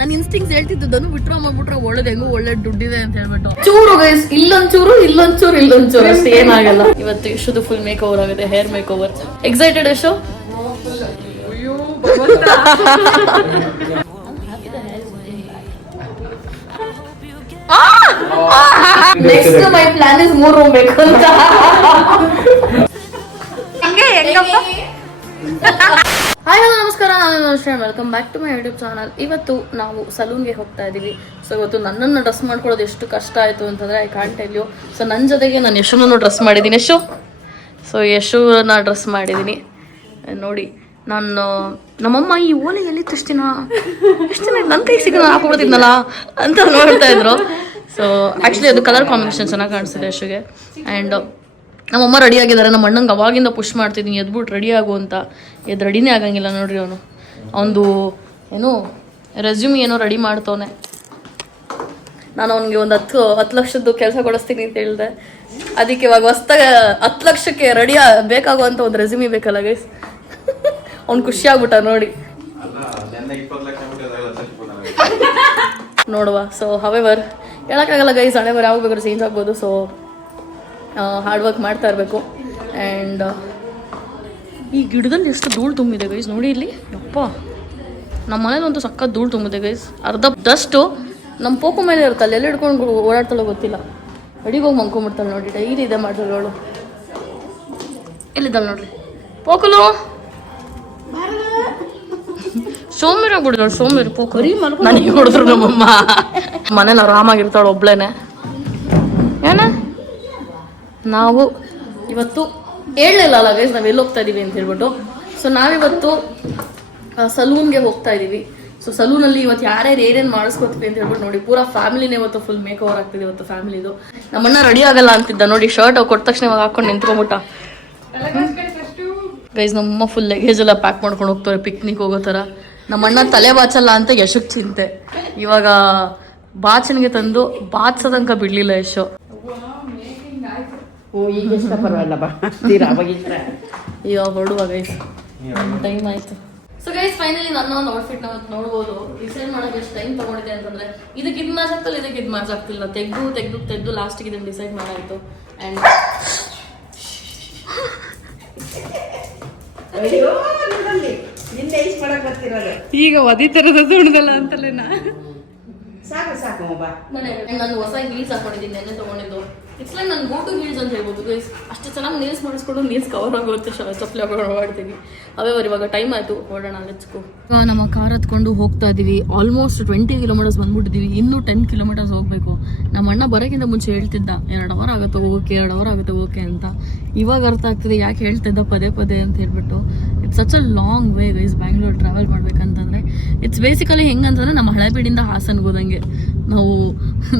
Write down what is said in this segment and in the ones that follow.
ನನ್ನ ಇನ್ಸ್ಟಿಂಗ್ಸ್ ಹೇಳ್ತಿದ್ದನು ಬಿಟ್ರ ಮಾಡ್ಬಿಟ್ರೆ ಒಳ್ಳೇದು ಹೆಂಗೋ ಒಳ್ಳೆ ದುಡ್ಡಿದೆ ಅಂತ ಹೇಳ್ಬಿಟ್ಟು ಚೂರು ಗೈಸ್ ಇಲ್ಲೊಂಚೂರು ಅಷ್ಟೇ ಏನಾಗಲ್ಲ. ಇವತ್ತು ಯಶುದು ಫುಲ್ ಮೇಕ್ ಓವರ್ ಆಗಿದೆ, hair makeover. Excited Yashu? Next my plan is 3 room ಬೇಕು ಅಂತ. ಹಾಯ್ ಹಲೋ ನಮಸ್ಕಾರ, ನಾನು ಅಷ್ಟೇ. Welcome back to my YouTube channel. ಇವತ್ತು ನಾವು ಸಲೂನ್ಗೆ ಹೋಗ್ತಾ ಇದ್ದೀವಿ. ಸೊ ಇವತ್ತು ನನ್ನನ್ನು ಡ್ರೆಸ್ ಮಾಡ್ಕೊಳ್ಳೋದು ಎಷ್ಟು ಕಷ್ಟ ಆಯಿತು ಅಂತಂದರೆ I can't tell you. So ನನ್ನ ಜೊತೆಗೆ ನಾನು ಯಶುನನ್ನು ಡ್ರೆಸ್ ಮಾಡಿದ್ದೀನಿ. ಯಶುನ ಡ್ರೆಸ್ ಮಾಡಿದ್ದೀನಿ ನೋಡಿ. ನಾನು ನಮ್ಮಮ್ಮ ಈ ಓಲೆ ಎಲ್ಲಿ ಎಷ್ಟು ದಿನ ನನ್ನ ಕೈ ಸಿಗ ಹಾಕೊಡ್ತಿದ್ನಲ್ಲ ಅಂತ ನೋಡ್ತಾ ಇದ್ರು. ಸೊ ಆ್ಯಕ್ಚುಲಿ ಅದು ಕಲರ್ ಕಾಂಬಿನೇಷನ್ ಚೆನ್ನಾಗಿ ಕಾಣಿಸ್ತಿದೆ ಯಶುಗೆ. ಆ್ಯಂಡ್ ನಮ್ಮಮ್ಮ ರೆಡಿ ಆಗಿದ್ದಾರೆ. ನಮ್ಮ ಅಣ್ಣಂಗೆ ಅವಾಗಿಂದ ಪುಷ್ ಮಾಡ್ತಿದ್ದೀನಿ ಎದ್ಬಿಟ್ಟು ರೆಡಿ ಆಗು ಅಂತ. ಎದ್ದು ರೆಡಿನೇ ಆಗಂಗಿಲ್ಲ ನೋಡ್ರಿ. ಅವನು ಏನು ರೆಸ್ಯೂಮ್ ಏನೋ ರೆಡಿ ಮಾಡ್ತವನೆ. ನಾನು ಅವನಿಗೆ ಒಂದು 10 ಲಕ್ಷದ್ದು ಕೆಲಸ ಕೊಡಿಸ್ತೀನಿ ಅಂತ ಹೇಳಿದೆ. ಅದಕ್ಕೆ ಇವಾಗ ಹೊಸ್ತಾಗ 10 ಲಕ್ಷಕ್ಕೆ ರೆಡಿ ಬೇಕಾಗುವಂಥ ಒಂದು ರೆಸ್ಯೂಮಿ ಬೇಕಲ್ಲ ಗೈಸ್. ಅವ್ನು ಖುಷಿ ಆಗ್ಬಿಟ್ಟ ನೋಡಿ ನೋಡುವ. ಸೊ ಹವೆವರ್ ಹೇಳೋಕ್ಕಾಗಲ್ಲ ಗೈಸ್, ಹಣೆವರ್ ಯಾವಾಗ ಬೇಕಾದ್ರೂ ಚೇಂಜ್ ಆಗ್ಬೋದು. ಸೊ ಹಾರ್ಡ್ ವರ್ಕ್ ಮಾಡ್ತಾ ಇರಬೇಕು. ಆ್ಯಂಡ್ ಈ ಗಿಡದಲ್ಲಿ ಎಷ್ಟು ಧೂಳು ತುಂಬಿದೆ ಗೈಸ್ ನೋಡಿ ಇಲ್ಲಿ. ಯಪ್ಪ, ನಮ್ಮ ಮನೇಲಂತೂ ಸಖತ್ ಧೂಳು ತುಂಬಿದೆ ಗೈಸ್. ಅರ್ಧ ಡಸ್ಟು ನಮ್ಮ ಪೋಕು ಮೇಲೆ ಇರುತ್ತಲ್ಲ, ಎಲ್ಲ ಹಿಡ್ಕೊಂಡು ಓಡಾಡ್ತಾಳೋ ಗೊತ್ತಿಲ್ಲ. ಅಡಿಗೆ ಹೋಗಿ ಮಂಕೊಂಬಿಡ್ತಾಳೆ ನೋಡಿ. ಡೈಲಿ ಇದೆ ಮಾಡ್ತಾಳೆ ಅವಳು. ಎಲ್ಲಿದ್ದಾಳೆ ನೋಡ್ರಿ ಪೋಕಲು. ಸೋಮೇರ ಬಿಡಿದಾಳು, ಸೋಮೇರು ಪೋಕರಿ ನನಗೆ ಹೊಡೆದ್ರು ನಮ್ಮಮ್ಮ. ಮನೇಲಿ ಆರಾಮಾಗಿರ್ತಾಳೆ ಒಬ್ಳೇನೆ. ಏನ ನಾವು ಇವತ್ತು ಹೇಳಲಿಲ್ಲ ಅಲ್ಲ ಗೈಸ್ ನಾವು ಎಲ್ಲಿ ಹೋಗ್ತಾ ಇದ್ದೀವಿ ಅಂತ ಹೇಳ್ಬಿಟ್ಟು. ಸೊ ನಾವಿವತ್ತು ಸಲೂನ್ಗೆ ಹೋಗ್ತಾ ಇದ್ದೀವಿ. ಸೊ ಸಲೂನಲ್ಲಿ ಇವತ್ತು ಯಾರ್ಯಾರು ಏನೇನು ಮಾಡಿಸ್ಕೊತೀವಿ ಅಂತ ಹೇಳ್ಬಿಟ್ಟು ನೋಡಿ. ಪೂರಾ ಫ್ಯಾಮಿಲಿನೇ ಇವತ್ತು ಫುಲ್ ಮೇಕ್ ಓವರ್ ಆಗ್ತಿದೆ ಇವತ್ತು ಫ್ಯಾಮಿಲಿದು. ನಮ್ಮನ್ನ ರೆಡಿ ಆಗಲ್ಲ ಅಂತಿದ್ದ ನೋಡಿ. ಶರ್ಟ್ ಕೊಟ್ಟ ತಕ್ಷಣ ಇವಾಗ ಹಾಕೊಂಡು ನಿಂತ್ಕೊಂಬಿಟ್ಟ ಗೈಸ್. ನಮ್ಮಮ್ಮ ಫುಲ್ ಲಗೇಜ್ ಎಲ್ಲ ಪ್ಯಾಕ್ ಮಾಡ್ಕೊಂಡು ಹೋಗ್ತಾರೆ ಪಿಕ್ನಿಕ್ ಹೋಗೋ ಥರ. ನಮ್ಮಣ್ಣ ತಲೆ ಬಾಚಲ್ಲ ಅಂತ ಯಶಕ್ ಚಿಂತೆ. ಇವಾಗ ಬಾಚನ್ಗೆ ತಂದು ಬಾಚ ತನಕ ಬಿಡ್ಲಿಲ್ಲ ಯಶು. ಈಗ ಹೊರಡುವ ಗೈಸ್, ಟೈಮ್ ಆಯ್ತು. ಸೊ ಗೈಸ್ ಫೈನಲಿ ನನ್ನ ಒಂದು ಔಟ್ಫಿಟ್ ನಾವು ನೋಡ್ಬೋದು. ಡಿಸೈಡ್ ಮಾಡೋಕೆ ಎಷ್ಟು ಟೈಮ್ ತಗೊಂಡಿದೆ ಅಂತಂದ್ರೆ ಇದಕ್ಕೆ ಇದು ಮ್ಯಾಚ್ ಆಗ್ತಿಲ್ಲ, ಇದಕ್ಕೆ ಇದು ಮ್ಯಾಚ್ ಆಗ್ತಿಲ್ಲ. ತೆಗೆದು ಲಾಸ್ಟಿಗೆ ಇದನ್ನು ಡಿಸೈಡ್ ಮಾಡಾಯಿತು. ಆ್ಯಂಡ್ ಈಗ ಒದಿತರದ ಸುಣದಲ್ಲ ಅಂತಲೇನಾ. ನಾನು ಹೊಸ ಹೀಲ್ಸ್ ಹಾಕೊಂಡಿದ್ದೀನಿ, ನೆನ್ನೆ ತಗೊಂಡಿದ್ದು. ಇಟ್ಸ್ ಲೈಕ್ ನಾನು ಗೋ ಟು ಹೀಲ್ಸ್ ಅಂತ ಹೇಳ್ಬೋದು ಗೈಸ್. ಅಷ್ಟು ಚೆನ್ನಾಗಿ ನೀಲ್ಸ್ ಮಾಡಿಸ್ಕೊಂಡು ನೀಲ್ಸ್ ಕವರ್ ಆಗೋಗುತ್ತೆ. ಚಪ್ಪಲಿ ಹಾಕೊಂಡು ಓಡಾಡ್ತೀವಿ. ಅವೇವರ್ ಇವಾಗ ಟೈಮ್ ಆಯಿತು, ಓಡೋಣ ಲೆಟ್ಸ್ಗೋ. ಇವಾಗ ನಮ್ಮ ಕಾರ್ ಹತ್ಕೊಂಡು ಹೋಗ್ತಾ ಇದ್ದೀವಿ. ಆಲ್ಮೋಸ್ಟ್ 20 ಕಿಲೋಮೀಟರ್ಸ್ ಬಂದ್ಬಿಟ್ಟಿದ್ದೀವಿ. ಇನ್ನೂ 10 ಕಿಲೋಮೀಟರ್ಸ್ ಹೋಗಬೇಕು. ನಮ್ಮ ಅಣ್ಣ ಬರೋಕ್ಕಿಂತ ಮುಂಚೆ ಹೇಳ್ತಿದ್ದ 2 ಅವರ್ ಆಗುತ್ತೆ ಹೋಗೋಕೆ, 2 ಅವರ್ ಆಗುತ್ತೆ ಹೋಗೋಕೆ ಅಂತ. ಇವಾಗ ಅರ್ಥ ಆಗ್ತಿದೆ ಯಾಕೆ ಹೇಳ್ತಿದ್ದ ಪದೇ ಅಂತ ಹೇಳ್ಬಿಟ್ಟು. It's such a long way guys Bangalore travel ಮಾಡ್ಬೇಕಂತಂದರೆ. ಇಟ್ಸ್ ಬೇಸಿಕಲಿ ಹೆಂಗಂತಂದರೆ ನಮ್ಮ ಹಳೆಬೀಡಿಂದ ಹಾಸನ್ಗೆ ಹೋದಂಗೆ ನಾವು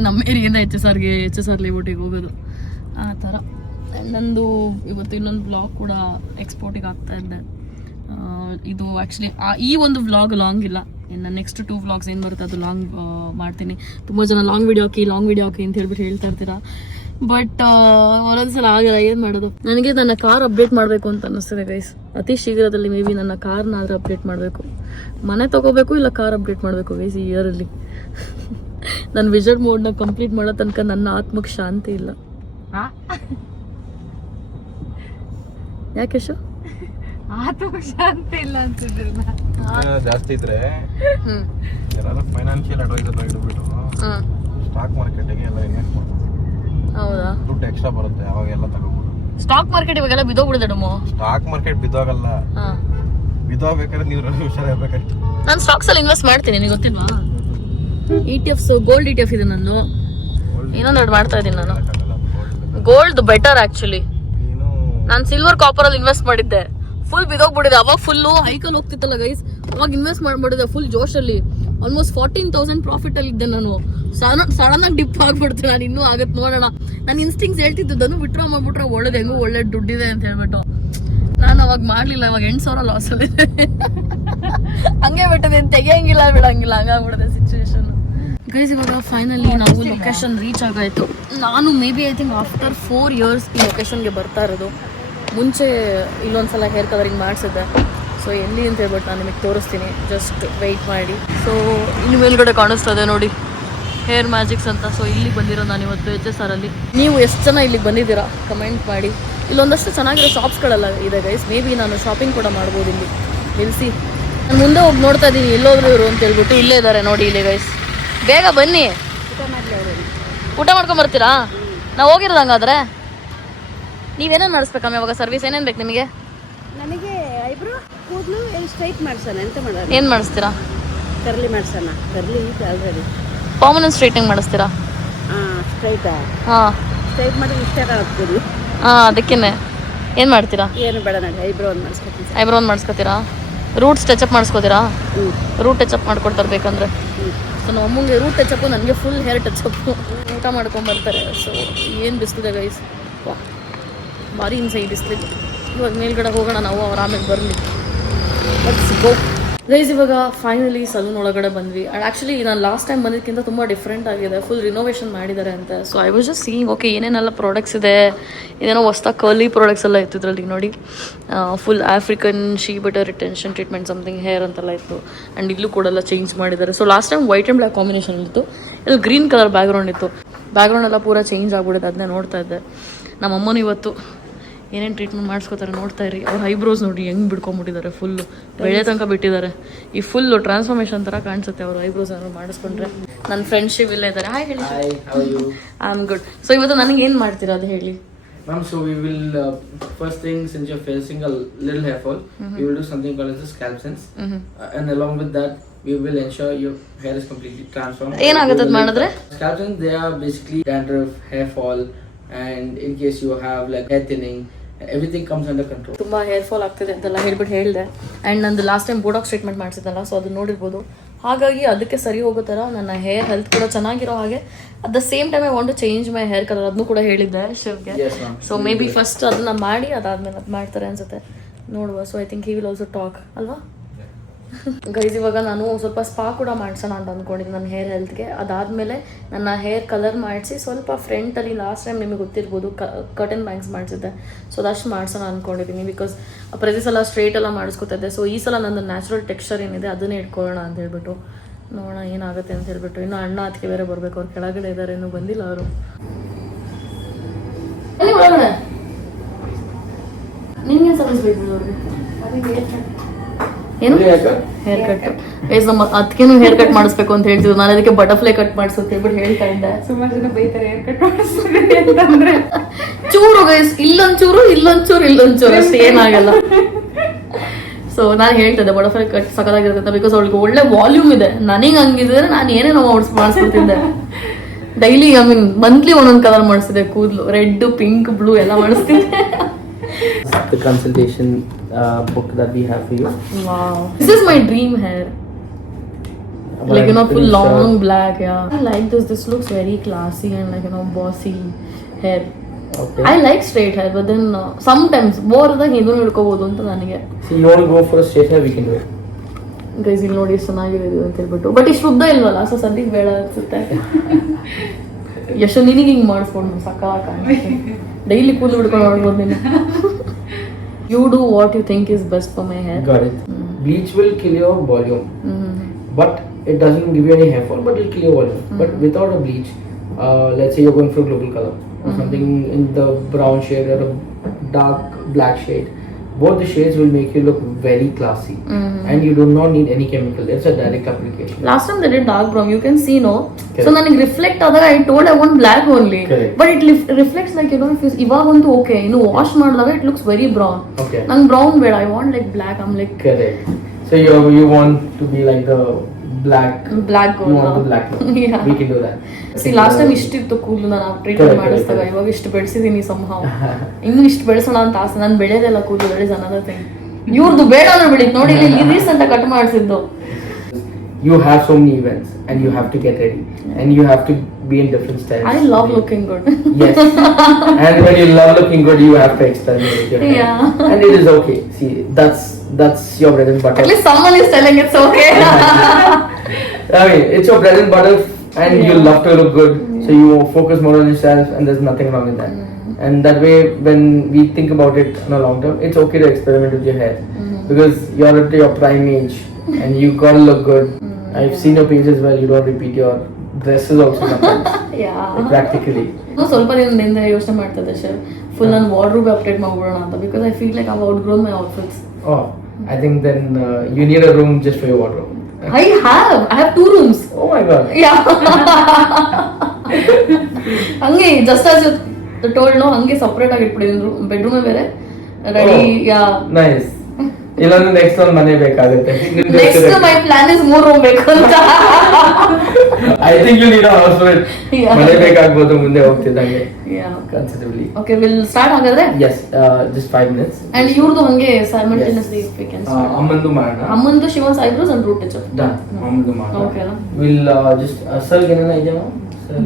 ನಮ್ಮ ಏರಿಯಿಂದ ಎಚ್ ಎಸ್ ಆರ್ ಲೇಔಟಿಗೆ ಹೋಗೋದು ಆ ಥರ. ನಂದು ಇವತ್ತು ಇನ್ನೊಂದು ವ್ಲಾಗ್ ಕೂಡ ಎಕ್ಸ್ಪೋರ್ಟಿಗೆ ಆಗ್ತಾ ಇದ್ದೆ. ಇದು ಆ್ಯಕ್ಚುಲಿ ಈ ಒಂದು ವ್ಲಾಗ್ ಲಾಂಗ್ ಇಲ್ಲ. ಇನ್ನು ನೆಕ್ಸ್ಟ್ 2 ವ್ಲಾಗ್ಸ್ ಏನು ಬರುತ್ತೆ ಅದು ಲಾಂಗ್ ಮಾಡ್ತೀನಿ. ತುಂಬ ಜನ ಲಾಂಗ್ ವಿಡಿಯೋ ಹಾಕಿ ಅಂತ ಹೇಳ್ಬಿಟ್ಟು ಹೇಳ್ತಾ ಇರ್ತೀರಾ. ಬಟ್ ಒಂದೊಂದ್ಸಲ ಆಗಲ್ಲ, ಏನು ಮಾಡೋದು. ನನಗೆ ನನ್ನ ಕಾರ್ ಅಪ್ಡೇಟ್ ಮಾಡಬೇಕು ಅಂತ ಅನ್ನಿಸ್ತಿದೆ ಗೈಸ್. ಅತಿ ಶೀಘ್ರದಲ್ಲಿ ಮೇ ಬಿ ನನ್ನ ಕಾರ್ನಾದರೂ ಅಪ್ಡೇಟ್ ಮಾಡಬೇಕು. ಮನೆ ತೊಗೋಬೇಕು ಇಲ್ಲ ಕಾರ್ ಅಪ್ಡೇಟ್ ಮಾಡಬೇಕು ಗೈಸ್ ಈ ಇಯರಲ್ಲಿ. ನನ್ನ ವಿಜನ್ ಮೋಡ್ನ ಕಂಪ್ಲೀಟ್ ಮಾಡೋ ತನಕ ನನ್ನ ಆತ್ಮಕ್ಕೆ ಶಾಂತಿ ಇಲ್ಲ. ಯಾಕೆ ಶೋ ಆತ್ಮಕ್ಕೆ ಶಾಂತಿ ಇಲ್ಲ ಅಂತಿದ್ರೆ ಜಾಸ್ತಿ ಇದ್ರೆ ಫೈನಾನ್ಷಿಯಲ್ ಅಡ್ವೈಸರ್ ಆಗಿಡ್ಬಿಟ್ಟು ಸ್ಟಾಕ್ ಮಾರ್ಕೆಟಿಗೆ ಎಲ್ಲ ಇನ್ವೆಸ್ಟ್ ಮಾಡ್ಬೋದು. ಹೌದಾ? ದುಡ್ಡು ಎಕ್ಸ್ಟ್ರಾ ಬರುತ್ತೆ ಅವಾಗೆಲ್ಲ ತಗೋಬಹುದು. ಸ್ಟಾಕ್ ಮಾರ್ಕೆಟ್ ಇವಾಗೆಲ್ಲ ಬಿದ್ದೋಗ್ಬಿಡಿದೆ ಡಮೋ. ಸ್ಟಾಕ್ ಮಾರ್ಕೆಟ್ ಬಿದ್ದೋಗಲ್ಲ, ಬಿದ್ದೋಗ್ಬೇಕಾದ್ರೆ ನೀವು ಹುಷಾರಾಗಬೇಕಷ್ಟೆ. ನಾನು ಸ್ಟಾಕ್ಸ್ ಅಲ್ಲಿ ಇನ್ವೆಸ್ಟ್ ಮಾಡ್ತೀನಿ, ನಿನಗೆ ಗೊತ್ತಿಲ್ವಾ? ETF ಗೋಲ್ಡ್ ETF ಇದೆ ನಂದು. ಇನ್ನೊಂದೆರಡು ಮಾಡ್ತಾ ಇದ್ದೀನಿ ನಾನು. Gold better actually. ನಾನು ಸಿಲ್ವರ್ ಕಾಪರ್ ಅಲ್ಲಿ ಇನ್ವೆಸ್ಟ್ ಮಾಡಿದ್ದೆ, ಫುಲ್ ಬಿದೋಗ್ಬಿಟ್ಟಿದೆ. ಅವಾಗ ಫುಲ್ಲು ಹೈಕಲ್ ಹೋಗ್ತಿತ್ತಲ್ಲ ಗೈಸ್, ಅವಾಗ ಇನ್ವೆಸ್ಟ್ ಮಾಡ್ಬಿಟ್ಟಿದೆ ಫುಲ್ ಜೋಶಲ್ಲಿ. ಆಲ್ಮೋಸ್ಟ್ 14,000 ಪ್ರಾಫಿಟ್ ಅಲ್ಲಿ ಇದ್ದೆ ನಾನು. ಸಡನ್ ಆಗಿ ಡಿಪ್ ಆಗ್ಬಿಡ್ತೀನಿ. ನಾನು ಇನ್ನೂ ಆಗತ್ತೆ ನೋಡೋಣ. ನನ್ನ ಇನ್ಸ್ಟಿಂಗ್ಸ್ ಹೇಳ್ತಿದ್ದನು ವಿಡ್ರಾ ಮಾಡ್ಬಿಟ್ರೆ ಒಳ್ಳೇದು ಹೆಂಗೋ ಒಳ್ಳೆ ದುಡ್ಡಿದೆ ಅಂತ ಹೇಳ್ಬಿಟ್ಟು. ನಾನು ಅವಾಗ ಮಾಡ್ಲಿಲ್ಲ. ಇವಾಗ 8,000 ಲಾಸ್ ಅಲ್ಲಿ ಹಂಗೆ ಬಿಟ್ಟಿದೆ, ತೆಗಿಯಂಗಿಲ್ಲ ಬಿಡಂಗಿಲ್ಲ, ಹಂಗಾಗ್ಬಿಡಿದೆ ಸಿಚುವೇಶನ್ ಗೈಸ್. ಇವಾಗ ಫೈನಲಿ ನಾವು ಲೊಕೇಶನ್ ರೀಚ್ ಆಗಾಯ್ತು. ನಾನು may be I think after 4 years ಈ ಲೊಕೇಶನ್ಗೆ ಬರ್ತಾ ಇರೋದು. ಮುಂಚೆ ಇಲ್ಲೊಂದ್ಸಲ ಹೇರ್ ಕಲರಿಂಗ್ ಮಾಡಿಸಿದ್ದೆ. ಸೊ ಎಲ್ಲಿ ಅಂತ ಹೇಳ್ಬಿಟ್ಟು ನಾನು ನಿಮಗೆ ತೋರಿಸ್ತೀನಿ, ಜಸ್ಟ್ ವೆಯ್ಟ್ ಮಾಡಿ. ಸೊ ಇಲ್ಲಿ ಮೇಲ್ಗಡೆ ಕಾಣಿಸ್ತದೆ ನೋಡಿ ಹೇರ್ ಮ್ಯಾಜಿಕ್ಸ್ ಅಂತ. ಸೊ ಇಲ್ಲಿಗೆ ಬಂದಿರೋ ನಾನು ಇವತ್ತು HSR ಅಲ್ಲಿ. ನೀವು ಎಷ್ಟು ಜನ ಇಲ್ಲಿಗೆ ಬಂದಿದ್ದೀರಾ ಕಮೆಂಟ್ ಮಾಡಿ. ಇಲ್ಲೊಂದಷ್ಟು ಚೆನ್ನಾಗಿರೋ ಶಾಪ್ಸ್ಗಳೆಲ್ಲ ಇದೆ ಗೈಸ್, ಮೇ ಬಿ ನಾನು ಶಾಪಿಂಗ್ ಕೂಡ ಮಾಡ್ಬೋದು ಇಲ್ಲಿ. ನಿಲ್ಲಿಸಿ ನಾನು ಮುಂದೆ ಹೋಗಿ ನೋಡ್ತಾ ಇದ್ದೀನಿ ಎಲ್ಲೋದ್ರು ಇವರು ಅಂತ ಹೇಳ್ಬಿಟ್ಟು. ಇಲ್ಲೇ ಇದ್ದಾರೆ ನೋಡಿ ಇಲ್ಲಿ ಗೈಸ್. ಬೇಗ ಬನ್ನಿ, ಊಟ ಮಾಡ್ಕೊಂಬರ್ತೀರಾ? ನಾವು ಹೋಗಿರೋದು ಹಂಗಾದ್ರೆ. ನೀವೇನೇನು ಮಾಡಿಸ್ಬೇಕಮ್ಮ ಇವಾಗ ಸರ್ವಿಸ್? ಏನೇನು ಬೇಕು ನಿಮಗೆ? ನನಗೆ ಐಬ್ರೋ ಕೂದಲು ಸ್ಟ್ರೈಟ್ ಮಾಡ್ಸೋಣ. ಎಂತ ಮಾಡೋಣ? ಏನು ಮಾಡಿಸ್ತೀರಾ? ಕರ್ಲಿ ಮಾಡ್ಸೋಣ. ಕರ್ಲಿ ಇದೆ ಆಲ್ರೆಡಿ. ಪರ್ಮನೆಂಟ್ ಸ್ಟ್ರೈಟ್ನಿಂಗ್ ಮಾಡಿಸ್ತೀರಾ? ಸ್ಟ್ರೈಟಾ? ಹಾಂ, ಸ್ಟ್ರೈಟ್ ಮಾಡಿ ಇಷ್ಟ ಆಗ್ತದೆ. ಹಾಂ, ಅದಕ್ಕೇನೆ ಏನು ಮಾಡ್ತೀರಾ? ಏನು ಬೇಡ, ನನಗೆ ಐಬ್ರೋ ಒಂದು ಮಾಡಿಸ್ಕೊತೀನಿ. ಐಬ್ರೋ ಒಂದು ಮಾಡಿಸ್ಕೊತೀರಾ? ರೂಟ್ಸ್ ಟಚಪ್ ಮಾಡಿಸ್ಕೋತೀರಾ? ರೂಟ್ ಟಚಪ್ ಮಾಡ್ಕೊಡ್ತಾರೆ ಬೇಕಂದ್ರೆ. ಸೊ ನಮ್ಮ ಅಮ್ಮಂಗೆ ರೂಟ್ ಟಚಪ್ಪು, ನನಗೆ ಫುಲ್ ಹೇರ್ ಟಚಪ್ಪು. ಊಟ ಮಾಡ್ಕೊಂಬರ್ತಾರೆ. ಸೊ ಏನು ಬಿಸಿಲಿದೆ ಗೈಸ್, ವಾ ಭಾರಿ ಹಿಂಸೆ ಈ ಬಿಸಿಲಿದೆ. ಇವಾಗ ಮೇಲ್ಗಡೆ ಹೋಗೋಣ ನಾವು, ಅವ್ರು ಆಮೇಲೆ ಬರಲಿ. Let's go guys. ಇವಾಗ ಫೈನಲಿ ಸಲೂನ್ ಒಳಗಡೆ ಬಂದ್ವಿ. ಆ್ಯಂಡ್ ಆ್ಯಕ್ಚುಲಿ ನಾನು ಲಾಸ್ಟ್ ಟೈಮ್ ಬಂದಿದ್ದಕ್ಕಿಂತ ತುಂಬ ಡಿಫ್ರೆಂಟ್ ಆಗಿದೆ, ಫುಲ್ ರಿನೋವೇಷನ್ ಮಾಡಿದ್ದಾರೆ ಅಂತ. So I was just seeing okay ಏನೇನೆಲ್ಲ ಪ್ರಾಡಕ್ಟ್ಸ್ ಇದೆ. ಇದೇನೋ ಹೊಸ್ದಾಗಿ ಕರ್ಲಿ ಪ್ರಾಡಕ್ಟ್ಸ್ ಎಲ್ಲ ಇತ್ತು ಇದರಲ್ಲಿ ನೋಡಿ. Full African shea butter retention treatment something hair ಅಂತೆಲ್ಲ ಇತ್ತು. ಆ್ಯಂಡ್ ಇಲ್ಲೂ ಕೂಡ ಎಲ್ಲ ಚೇಂಜ್ ಮಾಡಿದ್ದಾರೆ. So last time white and black combination ಇತ್ತು, ಇದು ಗ್ರೀನ್ ಕಲರ್ ಬ್ಯಾಕ್ಗ್ರೌಂಡ್ ಇತ್ತು. ಬ್ಯಾಕ್ಗ್ರೌಂಡ್ ಎಲ್ಲ ಪೂರ ಚೇಂಜ್ ಆಗ್ಬಿಟ್ಟಿದೆ, ಅದನ್ನೇ ನೋಡ್ತಾ ಇದ್ದೆ. ನಮ್ಮಮ್ಮನೂ ಇವತ್ತು ಏನೇನು ಟ್ರೀಟ್ಮೆಂಟ್ ಮಾಡಿಸ್ಕೋತಾರೆ ನೋಡ್ತಾ ಇರಿ. ಅವ್ರ ಐಬ್ರೋಸ್ ನೋಡಿ ಹೆಂಗೆ ಬಿಡ್ಕೊಂಬಿಟ್ಟಿದ್ದಾರೆ, ಫುಲ್ಲು ಬೆಳೆ ತನಕ ಬಿಟ್ಟಿದ್ದಾರೆ. ಈ ಫುಲ್ಲು ಟ್ರಾನ್ಸ್ಫಾರ್ಮೇಷನ್ ಥರ ಕಾಣಿಸುತ್ತೆ ಅವ್ರ ಐಬ್ರೋಸ್ ಏನಾದ್ರು ಮಾಡಿಸ್ಕೊಂಡ್ರೆ. ನನ್ನ ಫ್ರೆಂಡ್ಶಿಪ್ ಇಲ್ಲೇ ಇದ್ದಾರೆ. ಹಾಯ್ ಹೇಳಿ. I am good. ಸೊ ಇವತ್ತು ನನಗೆ ಏನು ಮಾಡ್ತೀರಾ ಅದು ಹೇಳಿ. Ma'am, so we will first thing, since you're facing a little hair fall, we will do something called as a scalp sense, and along with that, we will ensure your hair is completely transformed. ಏನಾಗುತ್ತೆ ಅದು ಮಾಡಿದ್ರೆ? Scalp sense, they are basically dandruff, hair fall, and in case you have like hair thinning, everything comes under control. ತುಂಬ hair fall ಆಗ್ತಿದೆ ಅಂತೆಲ್ಲ ಹೇಳ್ಬಿಟ್ಟು ಹೇಳಿದೆ. And ನಂದು last time botox treatment ಮಾಡಿಸಿದ್ದಲ್ಲ, ಸೊ ಅದು ನೋಡಿರ್ಬೋದು. ಹಾಗಾಗಿ ಅದಕ್ಕೆ ಸರಿ ಹೋಗೋ ಥರ ನನ್ನ ಹೇರ್ ಹೆಲ್ತ್ ಕೂಡ ಚೆನ್ನಾಗಿರೋ ಹಾಗೆ at the same time I want to change my hair colour, ಅದನ್ನು ಕೂಡ ಹೇಳಿದ್ದೆ ಶಿವ್ಗೆ. ಸೊ ಮೇ ಬಿ ಫಸ್ಟ್ ಅದನ್ನ ಮಾಡಿ ಅದಾದ್ಮೇಲೆ ಅದು ಮಾಡ್ತಾರೆ ಅನ್ಸುತ್ತೆ, ನೋಡುವ. So I think he will also talk ಅಲ್ವಾ ಗೈಸ್. ಇವಾಗ ನಾನು ಸ್ವಲ್ಪ ಸ್ಪಾ ಕೂಡ ಮಾಡಿಸೋಣ ಅಂತ ಅಂದ್ಕೊಂಡಿದ್ದೀನಿ ನನ್ನ ಹೇರ್ ಹೆಲ್ತ್ಗೆ. ಅದಾದಮೇಲೆ ನನ್ನ ಹೇರ್ ಕಲರ್ ಮಾಡಿಸಿ ಸ್ವಲ್ಪ ಫ್ರಂಟಲ್ಲಿ ಲಾಸ್ಟ್ ಟೈಮ್ ನಿಮಗೆ ಗೊತ್ತಿರ್ಬೋದು ಕಟನ್ ಬ್ಯಾಂಕ್ಸ್ ಮಾಡಿಸಿದ್ದೆ, ಸೊ ಅದಷ್ಟು ಮಾಡಿಸೋಣ ಅಂದ್ಕೊಂಡಿದ್ದೀನಿ. ಬಿಕಾಸ್ ಪ್ರತಿ ಸಲ ಸ್ಟ್ರೇಟ್ ಎಲ್ಲ ಮಾಡಿಸ್ಕೊತಾ ಇದ್ದೆ. ಸೊ ಈ ಸಲ ನಂದು ನ್ಯಾಚುರಲ್ ಟೆಕ್ಸ್ಚರ್ ಏನಿದೆ ಅದನ್ನೇ ಇಟ್ಕೊಳ್ಳೋಣ ಅಂತ ಹೇಳ್ಬಿಟ್ಟು ನೋಡೋಣ ಏನಾಗುತ್ತೆ ಅಂತ ಹೇಳ್ಬಿಟ್ಟು. ಇನ್ನು ಅಣ್ಣ ಅದಕ್ಕೆ ಬೇರೆ ಬರಬೇಕು, ಅವ್ರು ಕೆಳಗಡೆ ಇದ್ದಾರೆ, ಇನ್ನೂ ಬಂದಿಲ್ಲ ಅವರು. ನಿಮ್ಗೆ ಸರ್ವಿಸ್ ಬೇಕು ಅವ್ರಿಗೆ ಏನು ಹೇರ್ ಕಟ್ ಗೈಸ್. ನಮ್ಮ ಅದಕ್ಕೇನು ಹೇರ್ ಕಟ್ ಮಾಡಿಸ್ಬೇಕು ಅಂತ ಹೇಳ್ತಿದ್ರು. ನಾನು ಅದಕ್ಕೆ ಬಟರ್ಫ್ಲೈ ಕಟ್ ಮಾಡಿಸು ಅಂತ ಹೇಳ್ಬಿಟ್ಟು ಹೇಳ್ತಾ ಇದ್ದೆ. ಸುಮಾರು ಜನ ಬೈತಾರೆ ಹೇರ್ ಕಟ್ ಮಾಡಿಸ್ತೀನಿ ಅಂತಂದ್ರೆ. ಚೂರು ಗೈಸ್, ಇಲ್ಲೊಂಚೂರು ಇಲ್ಲೊಂಚೂರು ಇಲ್ಲೊಂಚೂರು ಅಷ್ಟೇ, ಏನಾಗಲ್ಲ. ಸೊ ನಾನು ಹೇಳ್ತಿದ್ದೆ ಬಟರ್ಫ್ಲೈ ಕಟ್ ಸಕಲಾಗಿರುತ್ತೆ ಬಿಕಾಸ್ ಅವಳಿಗೆ ಒಳ್ಳೆ ವಾಲ್ಯೂಮ್ ಇದೆ. ನನಗೆ ಹಂಗಿದ್ರೆ ನಾನು ಏನೇನೋ ಮಾಡಿಸ್ಕೊಳ್ತಿದ್ದೆ. ಡೈಲಿ ಐ ಮೀನ್ ಮಂತ್ಲಿ ಒಂದೊಂದು ಕಲರ್ ಮಾಡಿಸಿದೆ ಕೂದಲು, ರೆಡ್ ಪಿಂಕ್ ಬ್ಲೂ ಎಲ್ಲ ಮಾಡಿಸ್ತಿದ್ದೆ. The consultation book that we have for you. Wow, this is my dream hair. Like, you know, full long black. Yeah, I like this. This looks very classy and like, you know, bossy hair. Okay. I like straight hair, but then sometimes more than ಇದನ್ನು ಹಿಡ್ಕೋಬಹುದು ಅಂತ ನನಗೆ. So you want to go for a straight hair, we can do it. Guys ಇಲ್ಲಿ ನೋಡಿ ಎಷ್ಟು ಚೆನ್ನಾಗಿದೆ ಇದು ಅಂತ ಹೇಳ್ಬಿಟ್ಟು. ಬಟ್ ಇಷ್ಟು ಉದ್ದ ಇಲ್ವಲ್ಲ, ಸೊ ಸದ್ಯಕ್ಕೆ ಬೇಡ ಅನ್ಸುತ್ತೆ. ಎಷ್ಟು ನಿನಗೆ ಹಿಂಗೆ ಮಾಡಿಸ್ಕೊಂಡು ಸಕ್ಕಾ ಕಾಣಿಸುತ್ತೆ. ಡೈಲಿ ಕೂದಲು ಹಿಡ್ಕೊಂಡು ನೋಡ್ಬೋದು ನೀನು. You do what you think is best for my hair. Got it. Bleach will kill your volume, but it doesn't give you any hair fall, but it'll kill your volume. But without a bleach, let's say you're going for a global color or something in the brown shade or a dark black shade, both the shades will make you look very classy, and you do not need any chemical. It's a direct application. Last time they did dark brown, you can see, no? Correct. So ನನಗೆ reflect ಆದಾಗ I told I want black only. Correct. But it reflects like, you know, if ಇವಾಗಂತೂ okay, ಇನ್ನು wash ಮಾಡಿದಾಗ it looks very brown. Okay. ನಂಗೆ brown ಬೇಡ, I want like black. I'm like Correct. So you want to be like the black gold. You want the black look. Yeah. We can do that. See, last time ಇಷ್ಟಿತ್ತು ಕೂದಲು ನಾನು treatment ಮಾಡಿಸಿದಾಗ, ಇವಾಗ ಇಷ್ಟು ಬೆಳೆಸಿದೀನಿ somehow. ಇನ್ನು ಇಷ್ಟು ಬೆಳೆಸೋಣ ಅಂತ ಆಸೆ. ನಾನು ಬೆಳೆಯೋದೆಲ್ಲ ಕೂದಲು, that is another thing. ಇವ್ರದ್ದು ಬೇಡ ಅಂದ್ರೆ ಬೆಳೀತು ನೋಡಿ, ಇಲ್ಲಿ ರೀಸೆಂಟ್ ಕಟ್ ಮಾಡಿಸಿದ್ದು. You have so many events and you have to get ready and you have to be in different styles. I love looking good. Yes. And when you love looking good, you have to experiment with your hair. Yeah. And it is okay. See, that's your bread and butter. At least someone is telling it's okay. I mean, it's your bread and butter and you love to look good. So you focus more on yourself and there's nothing wrong with that. And that way, when we think about it in a long term, it's okay to experiment with your hair. because you're at your prime age and you gotta look good. I've seen your page as well. You don't repeat your dresses also sometimes. Like practically. ಸ್ವಲ್ಪ ದಿನದಿಂದ ಯೋಚನೆ ಮಾಡ್ತಿದ್ದೆ sir full ನಾನು wardrobe update ಮಾಡ್ಬಿಡೋಣ ಅಂತ because I feel like I outgrown my outfits. Oh, I think then you need a room just for your wardrobe. I have 2 rooms. Oh my god. Yeah. ಹಂಗೆ just as told no ಹಂಗೆ separate ಆಗಿ ಇಟ್ಬಿಟ್ಟಿದ್ರು bedroom ಬೇರೆ ready. ಯಾ nice. ಇಲ್ಲೊಂದು next ಒಂದು ಮನೆ ಬೇಕಾಗುತ್ತೆ. Next my plan is 3 room ಬೇಕು ಅಂತ. I think you need a house for it. Yeah. ಮನೆ ಬೇಕಾಗ್ಬೋದು ಮುಂದೆ ಹೋಗ್ತಿದ್ದಂಗೆ. Yeah. Considerably. Okay, we'll start ಹಾಗಾದ್ರೆ. Yes, just 5 minutes. And ಇವ್ರದ್ದು ಹಂಗೆ simultaneously if we can start. ಅಮ್ಮಂದು ಮಾಡೋಣ. ಅಮ್ಮಂದು ಶಿವನ್ಸ್ eyebrows and root touch up. Done. ಅಮ್ಮಂದು ಮಾಡೋಣ. Okay ಅಲ್ಲ. We'll just ಸರ್ ಏನೇನ ಇದೆಯಾ?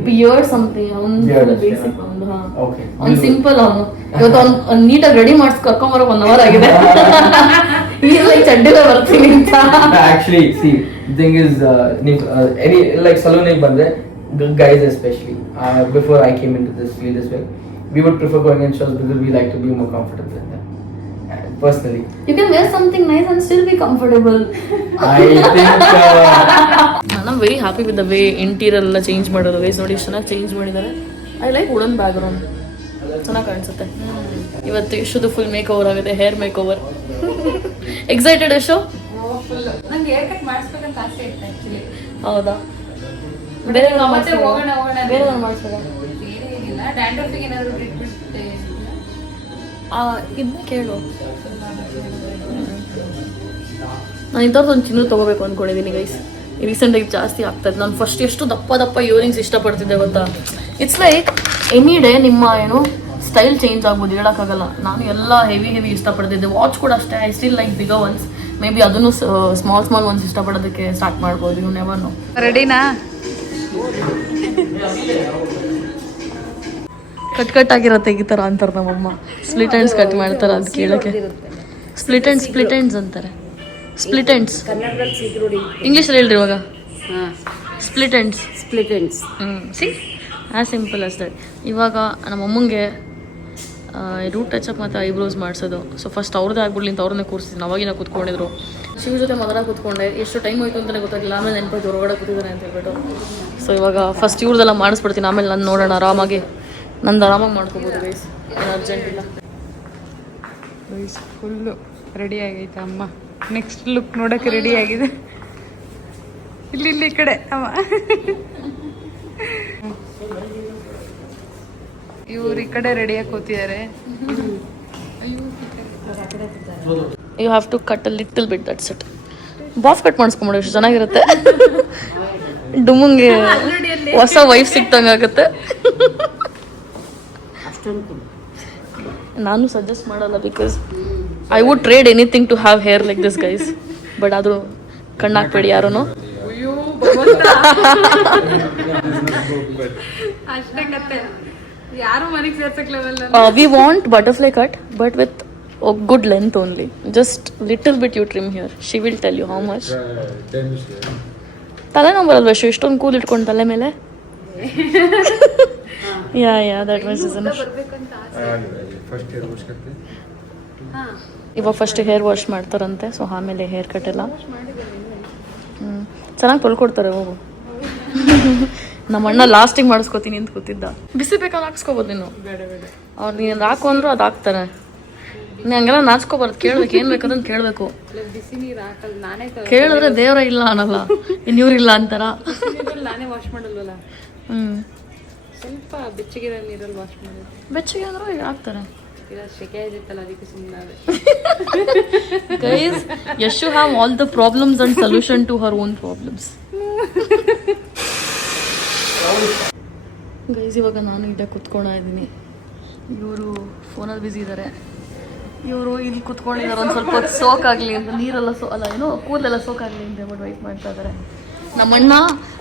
ಬಿಯರ್ಡ್ ಸಮಥಿಂಗ್ ಒಂದು Beard ಅಷ್ಟೇ. ಬೇಸಿಕ್ ಒಂದು ಹಾ. Okay. ಅವ್ನು ಸಿಂಪಲ್ ಅವನು ಇವತ್ತು ಅವ್ನು ನೀಟಾಗಿ ರೆಡಿ ಮಾಡಿಸಿ ಕರ್ಕೊಂಬರೋ 1 hour ಆಗಿದೆ. ಈ ಲೈಕ್ ಚಡ್ಡಿಲೇ ಬರ್ತೀನಿ ಅಂತ. Actually, see, the thing is, any like salon ಬಂದ್ರೆ guys especially, before I came into this field as well, we would prefer going in shows because we like to be more comfortable in them. Personally, You can wear something nice and still be comfortable. I think ನಾನು very happy with the way interior ಎಲ್ಲ change ಮಾಡೋದು guys ನೋಡಿ ಎಷ್ಟು ಚೆನ್ನಾಗಿ change ಮಾಡಿದ್ದಾರೆ. I like wooden back ground ಚೆನ್ನಾಗಿ ಕಾಣಿಸುತ್ತೆ. ಇವತ್ತು ಯಶೋದು ಫುಲ್ ಮೇಕ್ ಓವರ್ ಆಗಿದೆ, ಹೇರ್ ಮೇಕ್ ಓವರ್. ಎಕ್ಸೈಟೆಡ್ ಯಶೋ? ನಂಗೆ ಹೇರ್ ಕಟ್ ಮಾಡಿಸ್ಬೇಕಂತ ಆಸೆ ಇತ್ತು ಆಕ್ಚುಲಿ. ಹೌದಾ? ಬೇರೆ ಮತ್ತೆ ಹೋಗೋಣ ಬೇರೆ ಮಾಡಿಸ್ಬೇಕಾ? ಏನಿಲ್ಲ, ಡ್ಯಾಂಡ್ರಫಿಗೆ ಏನಾದ್ರು ಟ್ರೀಟ್ಮೆಂಟ್ ಇದನ್ನ ಕೇಳು. ನಾನು ಇಂಥದ್ದು ಒಂದು ಚಿನ್ನ ತೊಗೋಬೇಕು ಅಂದ್ಕೊಂಡಿದ್ದೀನಿ ಗೈಸ್. ರೀಸೆಂಟಾಗಿ ಜಾಸ್ತಿ ಆಗ್ತದೆ. ನಾನು ಫಸ್ಟ್ ಎಷ್ಟು ದಪ್ಪ ಇಯರಿಂಗ್ಸ್ ಇಷ್ಟಪಡ್ತಿದ್ದೆ ಗೊತ್ತಾ. ಇಟ್ಸ್ ಲೈಕ್ ಎನಿ ಡೇ ನಿಮ್ಮ ಏನು ಸ್ಟೈಲ್ ಚೇಂಜ್ ಆಗ್ಬೋದು, ಹೇಳೋಕ್ಕಾಗಲ್ಲ. ನಾನು ಎಲ್ಲ ಹೆವಿ ಇಷ್ಟಪಡ್ತಿದ್ದೆ. ವಾಚ್ ಕೂಡ ಅಷ್ಟೇ. I still like bigger ones. Maybe ಅದನ್ನು ಸ್ಮಾಲ್ ಒನ್ಸ್ ಇಷ್ಟಪಡೋದಕ್ಕೆ ಸ್ಟಾರ್ಟ್ ಮಾಡ್ಬೋದು. You never know. ರೆಡಿನಾ? ಕಟ್ ಆಗಿರೋ ತೆಗಿತಾರ ಅಂತಾರೆ ನಮ್ಮಮ್ಮ. ಸ್ಪ್ಲಿಟ್ ಹ್ಯಾಂಡ್ಸ್ ಕಟ್ ಮಾಡ್ತಾರ ಅಂತ ಕೇಳೋಕ್ಕೆ. ಸ್ಪ್ಲಿಟ್ ಹ್ಯಾಂಡ್ಸ್ ಅಂತಾರೆ. ಸ್ಪ್ಲಿಟ್ ಹ್ಯಾಂಡ್ಸ್ ಇಂಗ್ಲೀಷಲ್ಲಿ ಹೇಳ್ರಿ ಇವಾಗ. Split hands C as simple us that. ಇವಾಗ ನಮ್ಮಮ್ಮಂಗೆ ರೂಟ್ ಟಚಪ್ ಮತ್ತು ಐಬ್ರೋಸ್ ಮಾಡಿಸೋದು. ಸೊ ಫಸ್ಟ್ ಅವ್ರದ್ದೇ ಆಗ್ಬಿಡ್ಲಿ ಅಂತ ಅವ್ರನ್ನೇ ಕೂರಿಸಿದ್ದೀನಿ. ಅವಾಗಿನ ಕೂತ್ಕೊಂಡಿದ್ರು. ಶಿವ ಜೊತೆ ಮೊದಲ ಕೂತ್ಕೊಂಡೆ. ಎಷ್ಟು ಟೈಮ್ ಹೋಯ್ತು ಅಂತಲೇ ಗೊತ್ತಾಗಿಲ್ಲ. ಆಮೇಲೆ ನೆನಪಾಯ್ತು ಹೊರಗಡೆ ಕೂತಿದ್ದಾನೆ ಅಂತ ಹೇಳ್ಬಿಟ್ಟು. ಸೊ ಇವಾಗ ಫಸ್ಟ್ ಇವ್ರದ್ದೆಲ್ಲ ಮಾಡಿಸ್ಬಿಡ್ತೀನಿ. ಆಮೇಲೆ ನಾನು ನೋಡೋಣ ಆರಾಮಾಗಿ. ನಂದು ಆರಾಮಾಗಿ ಮಾಡ್ಕೋಬೋದು ಗೈಸ್, ಏನು ಅರ್ಜೆಂಟ್ ಇಲ್ಲ. ಫುಲ್ಲು ರೆಡಿ ಆಗೈತೆ ಅಮ್ಮ. ನೆಕ್ಸ್ಟ್ ಲುಕ್ ನೋಡೋಕ್ಕೆ ರೆಡಿ ಆಗಿದೆ. ಇಲ್ಲಿ ಈ ಕಡೆ ಅಮ್ಮ. ಇವ್ರು ಈ ಕಡೆ ರೆಡಿಯಾಗಿ ಕೂತಿದ್ದಾರೆ. You have to cut a little bit, that's it. ಬಾಫ್ ಕಟ್ ಮಾಡಿಸ್ಕೊಂಬಿಡು, ಎಷ್ಟು ಚೆನ್ನಾಗಿರುತ್ತೆ. ಡುಮುಂಗೆ ಹೊಸ ವೈಫ್ ಸಿಕ್ತಂಗೆ ಆಗುತ್ತೆ. ನಾನು ಸಜೆಸ್ಟ್ ಮಾಡಲ್ಲ because I would trade anything to have hair like this guys. But ಆದರೂ ಕಣ್ಣಾಕ್ಬೇಡಿ ಯಾರೂ. ಅಷ್ಟೇ ಕತೆ, ಯಾರು ಮನೆಗೆ ಸೇರ್ಸಕ್ level. We want butterfly cut but with good length only. Just little bit you trim here. She will tell you how much. ತಲೆನೋವು ಬರಲ್ವ ಎಷ್ಟು ಇಷ್ಟೊಂದು ಕೂಲ್ ಇಟ್ಕೊಂಡು ತಲೆ ಮೇಲೆ? Yeah that was is enough. ಇವಾಗ ಫಸ್ಟ್ ಹೇರ್ ವಾಶ್ ಮಾಡ್ತಾರಂತೆ. So ಆಮೇಲೆ ಹೇರ್ ಕಟ್ ಎಲ್ಲ ಚೆನ್ನಾಗಿ ತೊಳ್ಕೊಡ್ತಾರೆ. ಹೋಗು. ನಮ್ಮ ಅಣ್ಣ ಲಾಸ್ಟಿಗೆ ಮಾಡಿಸ್ಕೊತೀನಿ ಅಂತ ಕೂತಿದ್ದ. ಬಿಸಿ ಬೇಕಾದ್ರೆ ಹಾಕ್ಸ್ಕೊಬೋದು ನೀನು. ಅವ್ರು ನೀನು ಹಾಕು ಅಂದ್ರು ಅದು ಹಾಕ್ತಾರೆ. ನೀನು ಹಂಗೆಲ್ಲ ನಾಚ್ಕೋಬಾರ್ದು. ಕೇಳ್ಬೇಕು, ಏನು ಬೇಕಂತ ಕೇಳಬೇಕು. ಬಿಸಿ ನೀರು ಹಾಕಲ್ಲ, ನಾನೇ ಕೇಳಿದ್ರೆ ದೇವ್ರ ಇಲ್ಲ ಅನ್ನಲ್ಲ, ಇನ್ನೂರಿಲ್ಲ ಅಂತಾರ. ನಾನೇ ವಾಶ್ ಮಾಡಲ್ವಲ್ಲ. ಸ್ವಲ್ಪ ಬೆಚ್ಚಗಿರೋ ನೀರಲ್ಲಿ ವಾಶ್ ಮಾಡೋದು. ಬೆಚ್ಚಗೆ ಅಂದ್ರೂ ಈಗ ಹಾಕ್ತಾರೆ. ಶೆಕೆ ಆಗಿತ್ತಲ್ಲ, ಅದಕ್ಕೆ ಸುಮ್ಮನೆ. Guys, Yashu have all the problems and solution to her own problems. Guys, ಇವಾಗ ನಾನು ಇದ್ದ ಕುತ್ಕೊಂಡಿದ್ದೀನಿ. ಇವರು ಫೋನಲ್ಲಿ ಬ್ಯುಸಿ ಇದ್ದಾರೆ. ಇವರು ಇಲ್ಲಿ ಕುತ್ಕೊಂಡಿದ್ದಾರೆ ಒಂದು ಸ್ವಲ್ಪ ಹೊತ್ತು ಸೋಕ್ ಆಗಲಿ ಅಂತ. ನೀರೆಲ್ಲ ಏನೋ ಕೂದಲೆಲ್ಲ ಸೋಕ್ ಆಗಲಿ ಅಂತ ಹೇಳ್ಬಿಟ್ಟು ವೆಯ್ಟ್ ಮಾಡ್ತಾ ಇದ್ದಾರೆ. ನಮ್ಮಣ್ಣ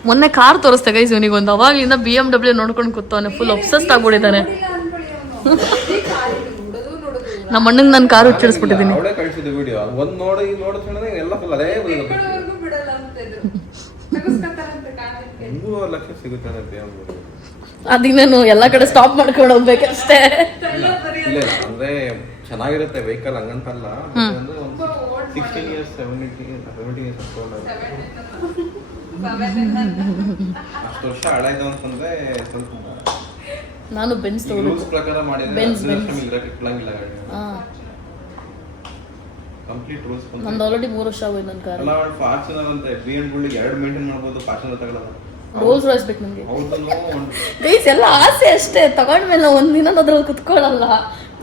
ಮೊನ್ನೆ ಕಾರ್ ತೋರಿಸ್ತೆ ಗೈಸ್ ಇವನಿಗೊಂದು. ಅವಾಗಲಿಂದ BMW ನೋಡ್ಕೊಂಡು ಕೂತವನೆ. Full obsessed ಆಗ್ಬಿಟ್ಟಿದ್ದಾನೆ. ನಮ್ಮ ಅಣ್ಣಂಗೆ ನಾನು ಕಾರು ಹುಚ್ಚಿಡಿಸ್ಬಿಟ್ಟಿದ್ದೀನಿ. ಅದಿನ್ನೇನು ಎಲ್ಲ ಕಡೆ ಸ್ಟಾಪ್ ಮಾಡ್ಕೊಂಡು ಹೋಗ್ಬೇಕಷ್ಟೇ. ಅಂದ್ರೆ ಚೆನ್ನಾಗಿರುತ್ತೆ ವೆಹಿಕಲ್ ಹಂಗಂತಲ್ಲ. 16 years, 17 years ಅಷ್ಟು ವರ್ಷ ಹಳಾಯ್ತು ಅಂತಂದ್ರೆ ಸ್ವಲ್ಪ ನಾನು ಬೆನ್ಸ್ ತಗೋಬೇಕು. ರೂಲ್ಸ್ ಪ್ರಕಾರ ಮಾಡಿದ್ರೆ ಬೆನ್ಸ್ ಇಲ್ಲಂಗಿಲ್ಲ ಗಾಡಿ. ಹಾಂ, ಕಂಪ್ಲೀಟ್ ರೂಲ್ಸ್ ನಂದು ಆಲ್ರೆಡಿ 3 ವರ್ಷ ಆಗೋಯ್ತು ನನ್ನ ಕಾರ್. ಎಲ್ಲ ಫಾರ್ಚುನರ್ ಅಂತ BMW 2 ಮೇಂಟೈನ್ ಮಾಡ್ಬೋದು, ಫಾರ್ಚುನರ್ ತಗೊಳ್ಳೋದು. ರೋಲ್ಸ್ ರಾಯ್ಸ್ ಬೇಕು ನನಗೆ. ಹೌದು, ಗೈಸ್ ಎಲ್ಲ ಆಸೆ ಅಷ್ಟೇ, ತಗೊಂಡ್ಮೇಲೆ ಒಂದಿನ ಅದ್ರಲ್ಲಿ ಕುತ್ಕೊಳ್ಳಲ್ಲ,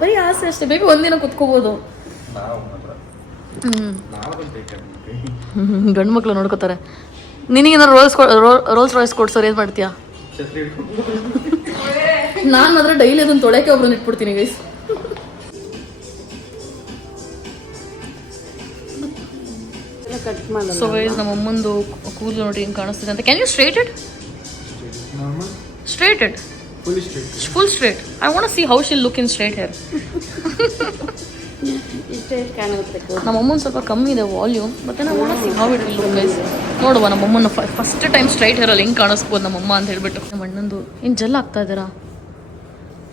ಬರೀ ಆಸೆ ಅಷ್ಟೇ. ಬೇಬಿ ಒಂದಿನ ಕುತ್ಕೋಬೋದು. ಗಂಡು ಮಕ್ಳು ನೋಡ್ಕೋತಾರೆ. ನಿನಗೇನಾರು ರೋಲ್ಸ್ ರಾಯ್ಸ್ ಕೊಡ್ಸೋರು ಏನು ಮಾಡ್ತೀಯಾ? ನಾನು ಮಾತ್ರ ಡೈಲಿ ಅದನ್ನ ತೊಳೆಕೆ ಒಬ್ರನ್ನ ಇಟ್ಬಿಡ್ತೀನಿ ಗೈಸ್. ಸೊ ಗೈಸ್ ನಮ್ಮ ಅಮ್ಮಂದು ಕೂದಲು ನೋಡಿ ಹಿಂಗೆ ಕಾಣಿಸ್ತಿದೆ ಅಂತ. Can you straight it? Straight it, full straight. I want to see how she'll look in straight hair. ನಮ್ಮ ಅಮ್ಮನ ಸ್ವಲ್ಪ ಕಮ್ಮಿ ಇದೆ ವಾಲ್ಯೂಮ್, ಮತ್ತೆ ನಾವು want to see how it will look guys. ನೋಡುವ ನಮ್ಮ ಅಮ್ಮನ ಫಸ್ಟ್ ಟೈಮ್ ಸ್ಟ್ರೈಟ್ ಹೇರಲ್ಲಿ ಹೆಂಗೆ ಕಾಣಿಸ್ಬೋದು ನಮ್ಮಮ್ಮ ಅಂತ ಹೇಳ್ಬಿಟ್ಟು. ನಮ್ಮ ಅಣ್ಣಂದು ಏನು ಜೆಲ್ ಆಗ್ತಾ ಇದ್ದೀರಾ?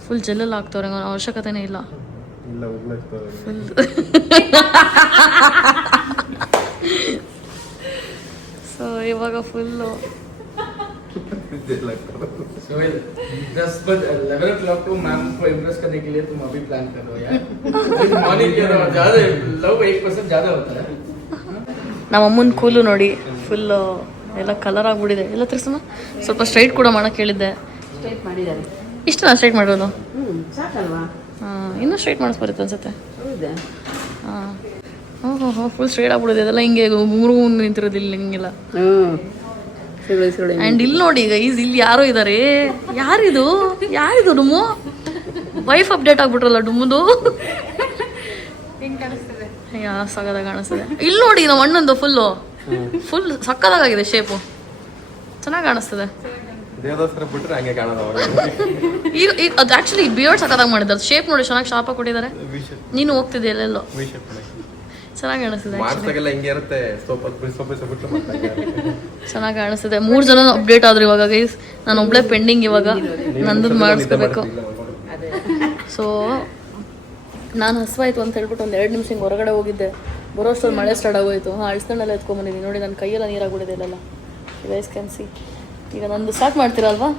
ಫುಲ್ ಜೆಲ್ಲೆಲ್ಲ ಆಗ್ತವ್ರೆ, ಅವಶ್ಯಕತೆನೇ ಇಲ್ಲ. ಫುಲ್ ಸೊ ಇವಾಗ ಫುಲ್ಲು So 11 o'clock को मैम को इम्प्रेस करने के लिए तुम अभी प्लान कर रहे हो यार. मॉर्निंग के ज़्यादा लव 1% ज़्यादा होता है. ನಮ್ಮ ಅಮ್ಮನ ಕೂಲು ನೋಡಿ ಫುಲ್ ಎಲ್ಲ ಕಲರ್ ಆಗಿಬಿಟ್ಟಿದೆ. ಎಲ್ಲ ತಿರ್ಸಮ್ಮ, ಸ್ವಲ್ಪ ಸ್ಟ್ರೈಟ್ ಕೂಡ ಮಾಡೋಕ್ಕೆ ಹೇಳಿದ್ದೆ. ಸ್ಟ್ರೈಟ್ ಮಾಡಿದ್ದಾರೆ. ಇಷ್ಟನಾ ಸ್ಟ್ರೈಟ್ ಮಾಡೋದು? ಸಾಕಲ್ವಾ? ಹಾಂ, ಇನ್ನೂ ಸ್ಟ್ರೈಟ್ ಮಾಡಿಸ್ಬರುತ್ತೆ ಅನ್ಸುತ್ತೆ. ಹೌದಾ? ಹಾಂ, ಓಹೋ ಫುಲ್ ಸ್ಟ್ರೈಟ್ ಆಗ್ಬಿಡಿದೆ. ಅದೆಲ್ಲ ಹಿಂಗೆ ಮೂರು ನಿಂತಿರೋದಿಲ್ಲ ಹಿಂಗೆಲ್ಲ. ಆ್ಯಂಡ್ ಇಲ್ಲಿ ನೋಡಿ ಗೈಸ್, ಇಲ್ಲಿ ಯಾರೋ ಇದ್ದಾರೆ. ಯಾರಿದು ಡುಮ್ಮು? Wife update ಆಗ್ಬಿಟ್ರಲ್ಲ ಡುಮ್ಮದು. ಯಾ ಸಕ್ಕದಾಗ ಕಾಣಿಸ್ತದೆ. ಇಲ್ಲಿ ನೋಡಿ ನಮ್ಮ ಅಣ್ಣಂದು ಫುಲ್ ಸಕ್ಕದಾಗಿದೆ ಶೇಪು, ಚೆನ್ನಾಗಿ ಕಾಣಿಸ್ತದೆ. ಈಗ ಅದು ಆ್ಯಕ್ಚುಲಿ ಬಿಯರ್ಡ್ ಸಕ್ಕದಾಗಿ ಮಾಡಿದ್ದಾರೆ. ಶೇಪ್ ನೋಡಿ ಚೆನ್ನಾಗಿ ಶಾರ್ಪಾಗಿ ಕೊಟ್ಟಿದ್ದಾರೆ. ನೀನು ಹೋಗ್ತಿದ್ದೆ ಎಲ್ಲೆಲ್ಲೋ, ಚೆನ್ನಾಗಿ ಕಾಣಿಸ್ತದೆ. ಚೆನ್ನಾಗಿ ಕಾಣಿಸ್ತದೆ. 3 ಜನ ಅಪ್ಡೇಟ್ ಆದ್ರು ಇವಾಗ ಗೈಸ್. ನಾನು ಒಬ್ಳೆ ಪೆಂಡಿಂಗ್ ಇವಾಗ, ನಂದು ಮಾಡಿಸ್ಕೋಬೇಕು. ಸೊ ನಾನು ಹಸುವಾಯ್ತು ಅಂತ ಹೇಳ್ಬಿಟ್ಟು ಒಂದು 2 ನಿಮಿಷ ಹಿಂಗೆ ಹೊರಗಡೆ ಹೋಗಿದ್ದೆ. ಬರೋ ಅಷ್ಟೊಂದು ಮಳೆ ಸ್ಟಾರ್ಟ್ ಆಗೋಯ್ತು. ಅಳ್ಸ್ಕೊಂಡೆಲ್ಲ ಎತ್ಕೊಂಬಂದಿದ್ದೀನಿ ನೋಡಿ. ನನ್ನ ಕೈಯೆಲ್ಲ ನೀರಾಗ್ಬಿಡಿದೆ ಇಲ್ಲೆಲ್ಲ. Guys can see. ಈಗ ನಂದು ಸ್ಟಾರ್ಟ್ ಮಾಡ್ತೀರಲ್ವಾ?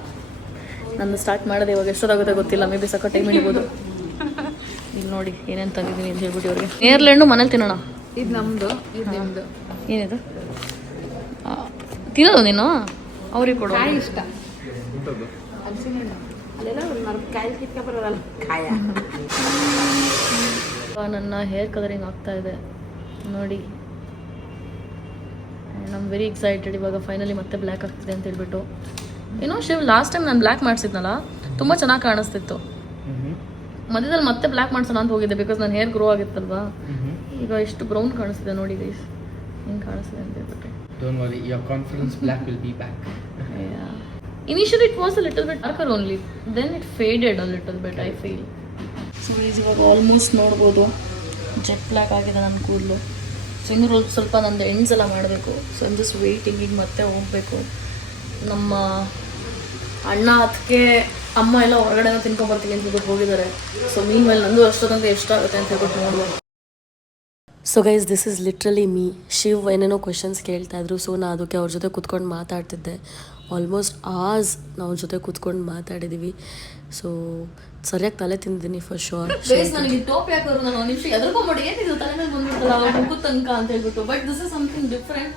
ನಂದು ಸ್ಟಾರ್ಟ್ ಮಾಡಿದೆ. ಇವಾಗ ಎಷ್ಟೊತ್ತಾಗುತ್ತೆ ಗೊತ್ತಿಲ್ಲ, ಮೇ ಬಿ ಸಕ್ಕ ಟೈಮ್ ಹಿಡಿಬೋದು. ಇಲ್ಲಿ ನೋಡಿ ಏನೇನು ತಂದಿದ್ದೀನಿ ಅಂತ ಹೇಳ್ಬಿಟ್ಟು ಇವ್ರಿಗೆ. ನೇರ್ಲೆಣ್ಣು ಮನೇಲಿ ತಿನ್ನೋಣ. ಇದು ನಮ್ಮದು, ಇದು ನಿಮ್ಮದು. ಏನಿದು ತಿನ್ನೋದು ನೀನು? ಅವ್ರಿಗೆ ಕೊಡು. ಕಾಯಿ ಇಷ್ಟ. ನನ್ನ ಹೇರ್ ಕಲರಿಂಗ್ ಆಗ್ತಾ ಇದೆ ನೋಡಿ. I very excited. ಇವಾಗ ಫೈನಲಿ ಮತ್ತೆ ಬ್ಲ್ಯಾಕ್ ಆಗ್ತಿದೆ ಅಂತ ಹೇಳ್ಬಿಟ್ಟು. ಏನೋ ಶಿವ್, ಲಾಸ್ಟ್ ಟೈಮ್ ನಾನು ಬ್ಲ್ಯಾಕ್ ಮಾಡಿಸಿದ್ನಲ್ಲ, ತುಂಬ ಚೆನ್ನಾಗಿ ಕಾಣಿಸ್ತಿತ್ತು. ಮಧ್ಯದಲ್ಲಿ ಮತ್ತೆ ಬ್ಲ್ಯಾಕ್ ಮಾಡ್ಸೋಣ ಅಂತ ಹೋಗಿದ್ದೆ, ಬಿಕಾಸ್ ನನ್ನ ಹೇರ್ ಗ್ರೋ ಆಗಿತ್ತಲ್ವಾ. ಈಗ ಎಷ್ಟು ಬ್ರೌನ್ ಕಾಣಿಸ್ತಿದೆ ನೋಡಿ ಗೈಸ್, ಹಿಂಗೆ ಕಾಣಿಸ್ತಿದೆ ಅಂತ ಹೇಳ್ಬಿಟ್ಟು. Don't worry, your confidence black will be back. Yeah. Initially it was a little bit darker only, then it faded a little bit, I feel. So ಇವಾಗ ಆಲ್ಮೋಸ್ಟ್ ನೋಡ್ಬೋದು ಜೆಟ್ ಬ್ಲ್ಯಾಕ್ ಆಗಿದೆ ನನ್ನ ಕೂದಲು. ಸೊ ಇನ್ನೂ ಸ್ವಲ್ಪ ನಂದು ಎಂಡ್ಸ್ ಎಲ್ಲ ಮಾಡಬೇಕು. So I'm just waiting. ಈಗ ಮತ್ತೆ ಹೋಗಬೇಕು. ನಮ್ಮ ಅಣ್ಣ ಅದಕ್ಕೆ ಅಮ್ಮ ಎಲ್ಲ ಹೊರಗಡೆ ತಿನ್ಕೊಂಬರ್ತೀವಿ ಅಂತ ಹೇಳ್ಬಿಟ್ಟು ಹೋಗಿದ್ದಾರೆ. ಸೊ ಮೀನ್ ಮೇಲೆ ನಂದು ಅಷ್ಟೊತ್ತಂತ ಎಷ್ಟಾಗುತ್ತೆ ಅಂತ ಹೇಳ್ಬಿಟ್ಟು ನೋಡ್ಬೋದು. So guys, this is literally me. Shiv ಏನೇನೋ ಕ್ವೆಶನ್ಸ್ ಕೇಳ್ತಾಯಿದ್ರು. ಸೊ ನಾನು ಅದಕ್ಕೆ ಅವ್ರ ಜೊತೆ ಕೂತ್ಕೊಂಡು ಮಾತಾಡ್ತಿದ್ದೆ. ಆಲ್ಮೋಸ್ಟ್ ಆಸ್ ನಾವು ಜೊತೆ ಕೂತ್ಕೊಂಡು ಮಾತಾಡಿದ್ದೀವಿ. ಸೊ ಸರಿಯಾಗಿ ತಲೆ ತಿಂದಿದ್ದೀನಿ ಫಾರ್ ಶೋರ್. ನನಗೆ ಟೋಪಿ ಹಾಕೋರು ನಾನು ಒಂದು ನಿಮಿಷ ಎದುರ್ಕೊಂಬಿಡಿ, ಏನಿದು ತಲೆ ಮೇಲೆ ಬಂದ್ಬಿಟ್ಟಲ್ಲ ಮುಗು ತನಕ ಅಂತ ಹೇಳ್ಬಿಟ್ಟು. But this is something different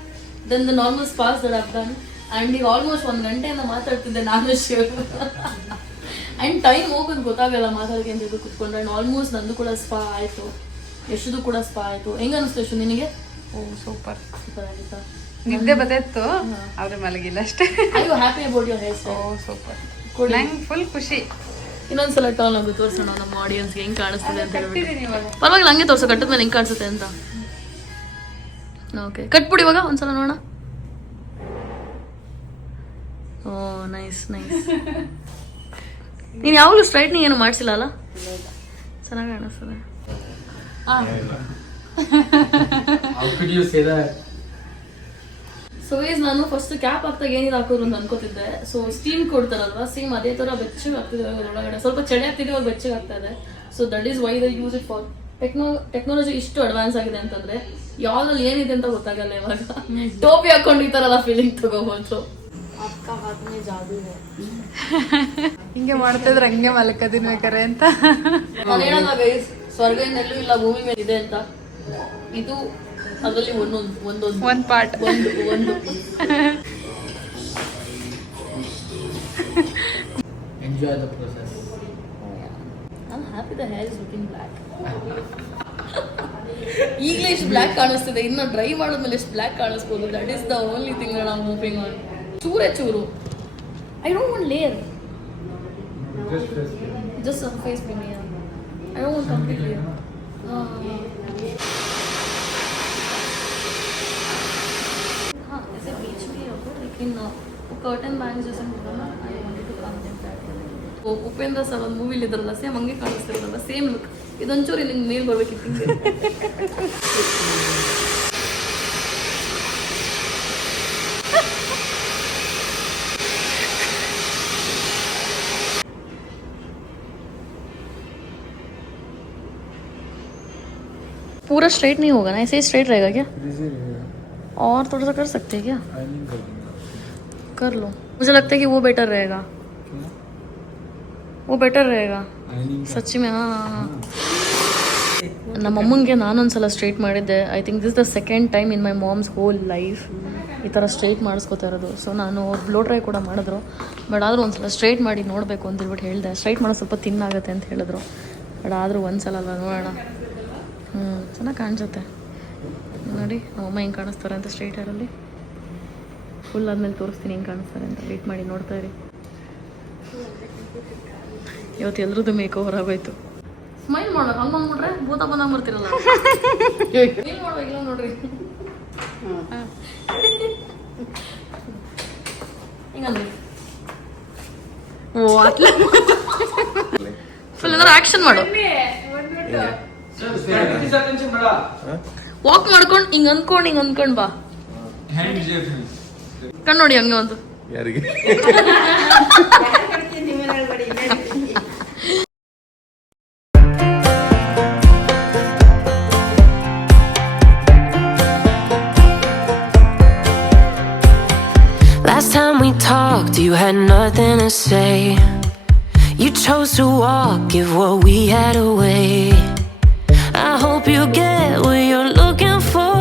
then the normal spas that have done. And ಈಗ ಆಲ್ಮೋಸ್ಟ್ 1 ಗಂಟೆಯಿಂದ ಮಾತಾಡ್ತಿದ್ದೆ ನಾನು ಶಿವ್. ಆ್ಯಂಡ್ ಟೈಮ್ ಹೋಗೋದು ಗೊತ್ತಾಗಲ್ಲ ಮಾತಾಡೋಕೆ ಅಂತ ಹೇಳ್ಬಿಟ್ಟು ಕೂತ್ಕೊಂಡ್ರೆ. ಆ್ಯಂಡ್ ಆಲ್ಮೋಸ್ಟ್ ನಂದು ಕೂಡ ಸ್ಪಾ ಆಯಿತು, ಎಷ್ಟದು ಕೂಡ ಸ್ಪಾ ಆಯಿತು. ಹೆಂಗೆ ಅನಿಸ್ತು ಎಷ್ಟು ನಿನಗೆ? ಓ ಸೂಪರ್ ಆಗಿತ್ತಾ? ನಿದ್ದೆ ಬತ್ತಿತ್ತು, ಆದ್ರೆ ಮಲಗಿಲ್ಲ ಅಷ್ಟೇ. I you happy about your hairstyle? Oh super, ನಂಗೆ ಫುಲ್ ಖುಷಿ. ಇನ್ನೊಂದ್ಸಲ ಟರ್ನ್ ಆಗಿ ತೋರಿಸೋಣ ನಮ್ಮ ಆಡಿಯನ್ಸ್ಗೆ ಹೆಂಗೆ ಕಾಣಿಸ್ತಿದೆ ಅಂತ ಹೇಳ್ಬಿಟ್ಟು. ಪರವಾಗಿಲ್ಲ, ಹಂಗೆ ತೋರಿಸೋ, ಕಟ್ಟದ ಮೇಲೆ ಹೆಂಗೆ ಕಾಣಿಸುತ್ತೆ ಅಂತ. ಓಕೆ, ಕಟ್ಬಿಡಿ ಇವಾಗ ಒಂದ್ಸಲ ನೋಡೋಣ. ಓ ನೈಸ್ ನೈಸ್. ನೀನು ಯಾವಾಗಲೂ ಸ್ಟ್ರೈಟ್ನಿಂಗ್ ಏನು ಮಾಡಿಸಿಲ್ಲ ಅಲ್ಲ? ಚೆನ್ನಾಗಿ ಕಾಣಿಸ್ತದೆ. How could you say that? So guys, ನಾನು ಫಸ್ಟ್ ಕ್ಯಾಪ್ ಹಾಕ್ದಾಗ ಏನಿದೆ ಹಾಕೋರು ಅಂತ ಅನ್ಕೋತಿದ್ದೆ. ಸೊ ಸ್ಟೀಮ್ ಕೊಡ್ತಾರಲ್ವಾ, ಸೇಮ್ ಅದೇ ಥರ ಬೆಚ್ಚಗೆ ಆಗ್ತಿದೆ ಒಳಗಡೆ. ಸ್ವಲ್ಪ ಚಳಿ ಆಗ್ತಿದೆ, ಬೆಚ್ಚಗೆ ಆಗ್ತಾ ಇದೆ. So that is why they use it for. Technology ಇಷ್ಟು ಅಡ್ವಾನ್ಸ್ ಆಗಿದೆ ಅಂತಂದರೆ ಯಾವ್ದ್ರಲ್ಲಿ ಏನಿದೆ ಅಂತ ಗೊತ್ತಾಗಲ್ಲ ಇವಾಗ. ಟೋಪಿ ಹಾಕೊಂಡು ಈ ತರ ಎಲ್ಲ ಫೀಲಿಂಗ್ ತಗೋಬಹುದು. ಅಕ್ಕ ಹಾಕ್ನೆ ಜಾದು ಇದೆ. ಹಿಂಗೆ ಮಾಡ್ತಿದ್ರೆ ಹಂಗೆ ಮಲ್ಕದಿನ್ ಬೇಕಾರೆ ಅಂತ. ನಾನು ಹೇಳಲ್ಲ ಗೈಸ್, ಸ್ವರ್ಗ ಇನ್ನೆಲ್ಲೂ ಇಲ್ಲ, ಭೂಮಿ ಮೇಲೆ ಇದೆ ಅಂತ. ಇದು ಅದರಲ್ಲಿ ಒಂದೊಂದು ಪಾರ್ಟ್. ಒಂದು Enjoy the process. I'm happy the hair is looking black. ಈಗಲೇ ಇಷ್ಟು ಬ್ಲ್ಯಾಕ್ ಕಾಣಿಸ್ತಿದೆ, ಇನ್ನು ಡ್ರೈ ಮಾಡಿದ್ಮೇಲೆ ಎಷ್ಟು ಬ್ಲ್ಯಾಕ್ ಕಾಣಿಸ್ಬೋದು. That is the only thing that I am moving on. ಚೂರು I don't want layer, just a face veneer. I don't want complete layer. हाँ, ऐसे बीच में होगा, लेकिन कर्टन बैंग्स जैसे होगा ना, I wanted to contemplate that. वो ಉಪೇಂದ್ರ ಸರ್ ಒಂದು ಮೂವಿಲಿ ಇದ್ರಲ್ಲ, ಸೇಮ್ ಹಂಗೆ ಕಾಣಿಸ್ತಿರಲ್ಲ, ಸೇಮ್ ಲುಕ್. ಇದೊಂಚೂರು ನಿಂಗೆ ಮೇಲ್ ಬರ್ಬೇಕಿತ್ತು ಹಿಂಗೆ. पूरा स्ट्रेट नहीं होगा ना, ऐसे ही स्ट्रेट रहेगा क्या? और थोड़ा सा कर सकते हैं क्या? कर लो. मुझे लगता है कि वो बेटर रहेगा. वो बेटर रहेगा सच्ची में. हाँ, ನಮ್ಮಮ್ಮಂಗೆ ನಾನೊಂದ್ಸಲ ಸ್ಟ್ರೇಟ್ ಮಾಡಿದ್ದೆ. I think this the second time in my moms whole life ಈ ಥರ ಸ್ಟ್ರೇಟ್ ಮಾಡಿಸ್ಕೋತಾ ಇರೋದು. ಸೊ ನಾನು ಅವ್ರು ಬ್ಲೋ ಡ್ರೈ ಕೂಡ ಮಾಡಿದ್ರು, ಬಟ್ ಆದರೂ ಒಂದ್ಸಲ ಸ್ಟ್ರೇಟ್ ಮಾಡಿ ನೋಡಬೇಕು ಅಂತ ಹೇಳ್ಬಿಟ್ಟು ಹೇಳಿದೆ. ಸ್ಟ್ರೈಟ್ ಮಾಡೋದು ಸ್ವಲ್ಪ ತಿನ್ನಾಗುತ್ತೆ ಅಂತ ಹೇಳಿದ್ರು, ಬಟ್ ಆದರೂ ಒಂದ್ಸಲ ಅಲ್ಲ, ನೋಡೋಣ. ಚೆನ್ನಾಗಿ ಕಾಣಿಸುತ್ತೆ ನೋಡಿ. ನಮ್ಮಮ್ಮ ಹೆಂಗೆ ಕಾಣಿಸ್ತಾರೆ ಅಂತ ಸ್ಟ್ರೈಟ್ ಹೇರಲ್ಲಿ. ಫುಲ್ ಆದಮೇಲೆ ತೋರಿಸ್ತೀನಿ ಹೆಂಗೆ ಕಾಣಿಸ್ತಾರೆ ಅಂತ. ವೇಟ್ ಮಾಡಿ, ನೋಡ್ತಾ ಇರಿ. ಇವತ್ತು ಎಲ್ರದ್ದು ಮೇಕ್ ಓವರ್ ಆಗೋಯ್ತು. ಸ್ಮೈಲ್ ಮಾಡೋದು ಹಂಗೆ ಅಂದ್ಬಿಟ್ರೆ ಭೂತ ಬಂದಂಗೆ ಬರ್ತಿರಲ್ಲ. ಏನು ಮಾಡ್ಬೇಕಿಲ್ಲ ನೋಡ್ರಿ, ಹಿಂಗಂದ್ರಿ. ಓ ಅತ್ಲ ಫುಲ್ ಅಂದ್ರೆ ಆಕ್ಷನ್ ಮಾಡು. ವಾಕ್ ಮಾಡ್ಕೊಂಡು ಹಿಂಗ್ ಅಂದ್ಕೊಂಡು ಬಾ. ಕಣ್ಣು ನೋಡಿ ಹಂಗೆ ಒಂದು. ಯಾರಿಗೆ Last time we talked, you had nothing to say. You chose to walk, give what we had away. I hope you get what you're looking for,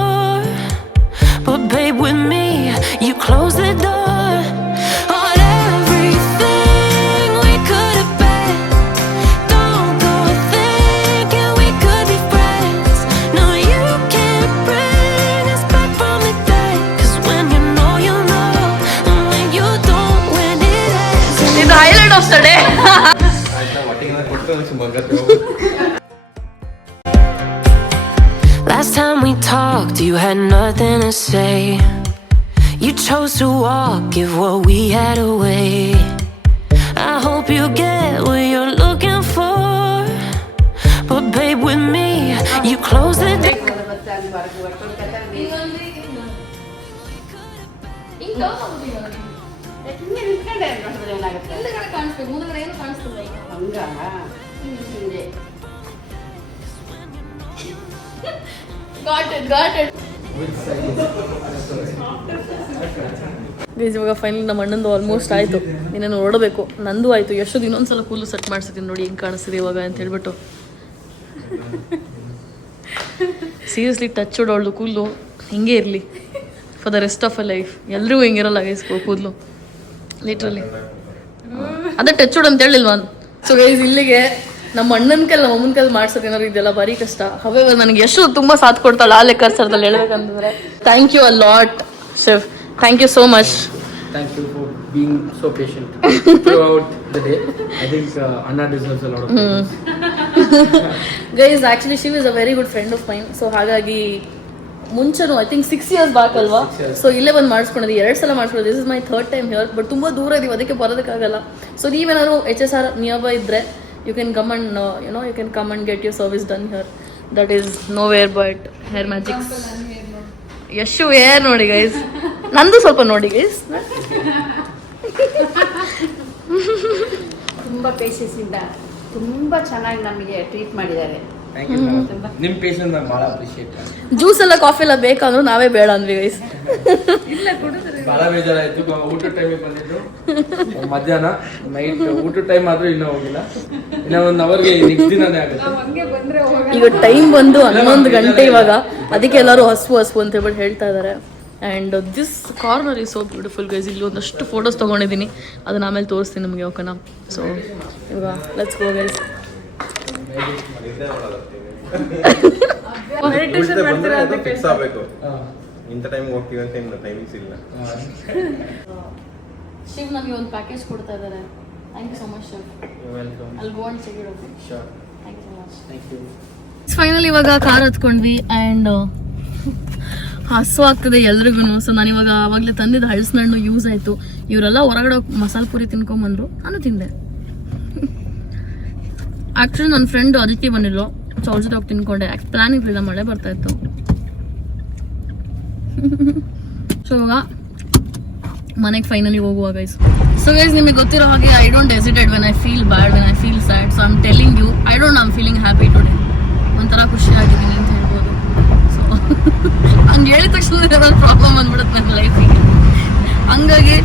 but babe, with me, you close the door on everything we could have been. Don't go thinking we could be friends. No, you can't bring us back from the dead, 'cause when you know, and when you don't, when it ends. ಇದು highlight of the day. Last time we talked, you had nothing to say. You chose to walk, give what we had away. I hope you get what you're looking for, but babe, with me, you close the door. ಕಾಣಿಸ್ಬೇಕು, ಮುಂದಗಡೆ ಏನು ಕಾಣಿಸ್ತಿಲ್ಲ ಈಗ. Got it. Guys, ಇವಾಗ final ನಮ್ಮ ಅಣ್ಣಂದು almost ಆಯಿತು. ಇನ್ನೇನು ನೋಡಬೇಕು. ನಂದು ಆಯಿತು. ಎಷ್ಟೊಂದು ಇನ್ನೊಂದ್ಸಲ ಕೂಲು ಸೆಟ್ ಮಾಡಿಸಿದ್ದೀನಿ ನೋಡಿ ಹೆಂಗೆ ಕಾಣಿಸ್ತಿದೆ ಇವಾಗ ಅಂತ ಹೇಳ್ಬಿಟ್ಟು. ಸೀರಿಯಸ್ಲಿ ಟಚ್ ಹೊಡೋಳ್ದು ಕೂದಲು ಹಿಂಗೆ ಇರಲಿ for the rest of a life. ಎಲ್ರಿಗೂ ಹಿಂಗಿರಲ್ಲ ಗೈಸ್ ಕೂದಲು, ಲಿಟ್ರಲಿ. ಅದೇ ಟಚ್ ಹೊಡ್ ಅಂತ ಹೇಳಿಲ್ವಾ. ಸೊ ಗೈಸ್, ಇಲ್ಲಿಗೆ ನಮ್ಮ ಅಣ್ಣನ ಕೈಲಿ ನಮ್ಮ ಅಮ್ಮನ ಕೈಲಿ ಮಾಡ್ಸೋದು ಏನಾದ್ರು ಇದೆಲ್ಲ ಭಾರಿ ಕಷ್ಟ. ಹವೇವರ್ ನನಗೆ ಎಷ್ಟು ತುಂಬ ಸಾಥ್ ಕೊಡ್ತಾಳೆ ಆ ಲೆಕ್ಕಾಚಾರದಲ್ಲಿ ಹೇಳ್ಬೇಕಂತಂದ್ರೆ. Thank you a lot Shiv, thank you so much. Thank you for being so patient throughout the day. I think Anna deserves a lot of praise. Guys, actually Shiv is a very good friend of mine. So ಹಾಗಾಗಿ ಮುಂಚೆನೂ I think 6 years back ಅಲ್ವಾ, so ಇಲ್ಲೇ ಬಂದು ಮಾಡಿಸ್ಕೊಂಡಿದ್ದೆ. 2 ಸಲ ಮಾಡಿಸ್ಕೊಳ್ಳೋದು. This is my 3rd time here. But ತುಂಬ ದೂರ ಇದೀವಿ, ಅದಕ್ಕೆ ಬರೋದಕ್ಕಾಗಲ್ಲ. ಸೊ ನೀವೇನಾದ್ರು HSR ನಿಯರ್ ಬೈ ಇದ್ದರೆ you can come and you can come and get your service done here. That is nowhere but Hair Magics. Yashu hair ನೋಡಿ guys, ನಂದು ಸ್ವಲ್ಪ ನೋಡಿ ಗೈಸ್. ತುಂಬ ಪೇಷನ್ಸಿಂದ ತುಂಬ ಚೆನ್ನಾಗಿ ನಮಗೆ ಟ್ರೀಟ್ ಮಾಡಿದ್ದಾರೆ. ಥ್ಯಾಂಕ್ ಯು ನಿಮ್ಮ ಪೇಷನ್ಸ್ ನಾನು ಭಾಳ ಅಪ್ರಿಷಿಯೇಟ್. ಜ್ಯೂಸ್ ಎಲ್ಲ ಕಾಫಿ ಎಲ್ಲ ಬೇಕಾದ್ರೂ ನಾವೇ ಬೇಡ ಅಂದ್ವಿ ಗೈಸ್. ಭಾಳ ಬೇಜಾರಾಯಿತು. ಊಟದ ಟೈಮಿಗೆ ಬಂದಿದ್ದು ಮಧ್ಯಾಹ್ನ ನೈಟ್ ಊಟದ ಟೈಮ್ ಆದರೂ ಇನ್ನೂ ಹೋಗಿಲ್ಲ. ಇನ್ನೂ 1 ಅವರ್ಗೆ ನೆಕ್ಸ್ಟ್ ದಿನನೇ ಆಗುತ್ತೆ. ಈಗ ಟೈಮ್ ಬಂದು 11 ಗಂಟೆ ಇವಾಗ. ಅದಕ್ಕೆ ಎಲ್ಲರೂ ಹಸು ಅಂತ ಹೇಳ್ಬಿಟ್ಟು ಹೇಳ್ತಾ ಇದ್ದಾರೆ. And this corner is so beautiful guys. ಇಲ್ಲಿ ಒಂದಷ್ಟು ಫೋಟೋಸ್ ತೊಗೊಂಡಿದ್ದೀನಿ, ಅದನ್ನ ಆಮೇಲೆ ತೋರಿಸ್ತೀನಿ ನಿಮಗೆ. ಓಕೆನಾ? ಸೊ ಇವಾಗ ಲೆಟ್ಸ್ ಗೋ ಗೈಸ್. ಫಿಕ್ಸ್ ಆಗಬೇಕು ಇಂಥ ಟೈಮ್ಗೆ ಹೋಗ್ತೀವಿ ಅಂತ ಇನ್ನು ಟೈಮಿಂಗ್ಸ್ ಇಲ್ಲ. ಶಿವ್ ನಮಗೆ ಒಂದು ಪ್ಯಾಕೇಜ್ ಕೊಡ್ತಾ ಇದ್ದಾರೆ. Thank you so much Shiv. Welcome. ಅಲ್ಲಿ go and check it out. Sure. Thank you so much. Thank you. Final ಇವಾಗ ಕಾರ್ ಹತ್ಕೊಂಡ್ವಿ ಆ್ಯಂಡ್ ಹಸು ಆಗ್ತದೆ ಎಲ್ರಿಗೂ. ಸೊ ನಾನು ಇವಾಗ ಆವಾಗಲೇ ತಂದಿದ್ದು ಹಳಸಿನಣ್ಣು ಯೂಸ್ ಆಯಿತು. ಇವರೆಲ್ಲ ಹೊರಗಡೆ ಮಸಾಲೆ ಪೂರಿ ತಿನ್ಕೊಂಬಂದ್ರು, ನಾನು ತಿಂದೆ. ಆ್ಯಕ್ಚುಲಿ ನನ್ನ ಫ್ರೆಂಡ್ ಅದಕ್ಕೆ ಬಂದಿಲ್ಲ, ಸೊ ಅವ್ರ ಜೊತೆ ಹೋಗಿ ತಿನ್ಕೊಂಡೆ. ಪ್ಲಾನ್ ಇರಲಿಲ್ಲ, ಮಳೆ ಬರ್ತಾ ಇತ್ತು. ಸೊ ಇವಾಗ ಮನೆಗೆ ಫೈನಲಿ ಹೋಗುವ ಗೈಸ್. ಸೊ ಗೈಸ್ ನಿಮಗೆ ಗೊತ್ತಿರೋ ಹಾಗೆ I don't hesitate when I feel bad, when I feel sad. So I am telling you, I don't feeling happy today. ಒಂಥರ ಖುಷಿಯಾಗಿದ್ದೀನಿ ಅಂತ ಹೇಳ್ಬೋದು. ಸೊ ಹಂಗೆ ಹೇಳಿದ ತಕ್ಷಣ ಏನಾದ್ರು ಪ್ರಾಬ್ಲಮ್ ಬಂದ್ಬಿಡುತ್ತೆ ನನ್ನ ಲೈಫಿಗೆ. ಹಂಗಾಗಿ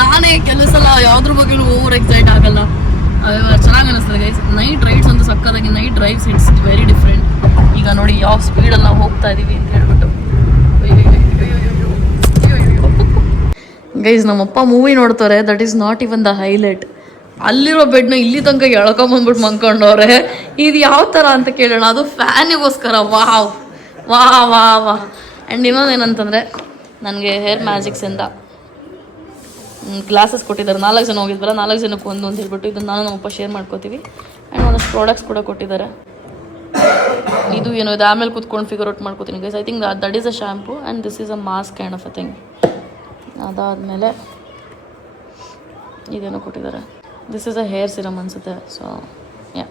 ನಾನೇ ಕೆಲವು ಸಲ ಯಾವ್ದ್ರ ಬಗ್ಗೆನೂ ಓವರ್ ಎಕ್ಸೈಟ್ ಆಗಲ್ಲ. ಚೆನ್ನಾಗಿ ಅನಿಸ್ತದೆ ಗೈಸ್. ನೈಟ್ ರೈಡ್ಸ್ ಅಂತೂ ಸಕ್ಕತ್ತಾಗಿ. Night drives it's very different. ಈಗ ನೋಡಿ ಯಾವ ಸ್ಪೀಡಲ್ಲಿ ನಾವು ಹೋಗ್ತಾ ಇದೀವಿ ಅಂತ ಹೇಳ್ಬಿಟ್ಟು. ಗೈಸ್ ನಮ್ಮಪ್ಪ ಮೂವಿ ನೋಡ್ತಾರೆ, that is not even the highlight. ಅಲ್ಲಿರೋ ಬೆಡ್ನ ಇಲ್ಲಿ ತನಕ ಎಳ್ಕೊಂಬಂದ್ಬಿಟ್ಟು ಮನ್ಕೊಂಡವ್ರೆ. ಇದು ಯಾವ ಥರ ಅಂತ ಕೇಳೋಣ, ಅದು ಫ್ಯಾನಿಗೋಸ್ಕರ. ವಾವ್ ವಾ ವಾ ವಾ. ಆ್ಯಂಡ್ ಇನ್ನೊಂದೇನಂತಂದರೆ ನನಗೆ ಹೇರ್ ಮ್ಯಾಜಿಕ್ಸಿಂದ ಗ್ಲಾಸಸ್ ಕೊಟ್ಟಿದ್ದಾರೆ. 4 ಜನ ಹೋಗಿದ್ವಲ್ಲ, 4 ಜನಕ್ಕೆ ಒಂದು ಅಂತ ಹೇಳ್ಬಿಟ್ಟು ಇದನ್ನು ನಾನು ನಮ್ಮಪ್ಪ ಶೇರ್ ಮಾಡ್ಕೋತೀವಿ. ಆ್ಯಂಡ್ ಒಂದಷ್ಟು ಪ್ರಾಡಕ್ಟ್ಸ್ ಕೂಡ ಕೊಟ್ಟಿದ್ದಾರೆ. ಇದು ಏನೋ ಇದು ಆಮೇಲೆ ಕೂತ್ಕೊಂಡು ಫಿಗರ್ ಔಟ್ ಮಾಡ್ಕೋತೀನಿ guys. I think that is a shampoo and this is a mask kind of a thing. ಅದಾದಮೇಲೆ ಇದೇನೋ ಕೊಟ್ಟಿದ್ದಾರೆ. This is a hair serum ಅನಿಸುತ್ತೆ. ಸೊ ಯಾ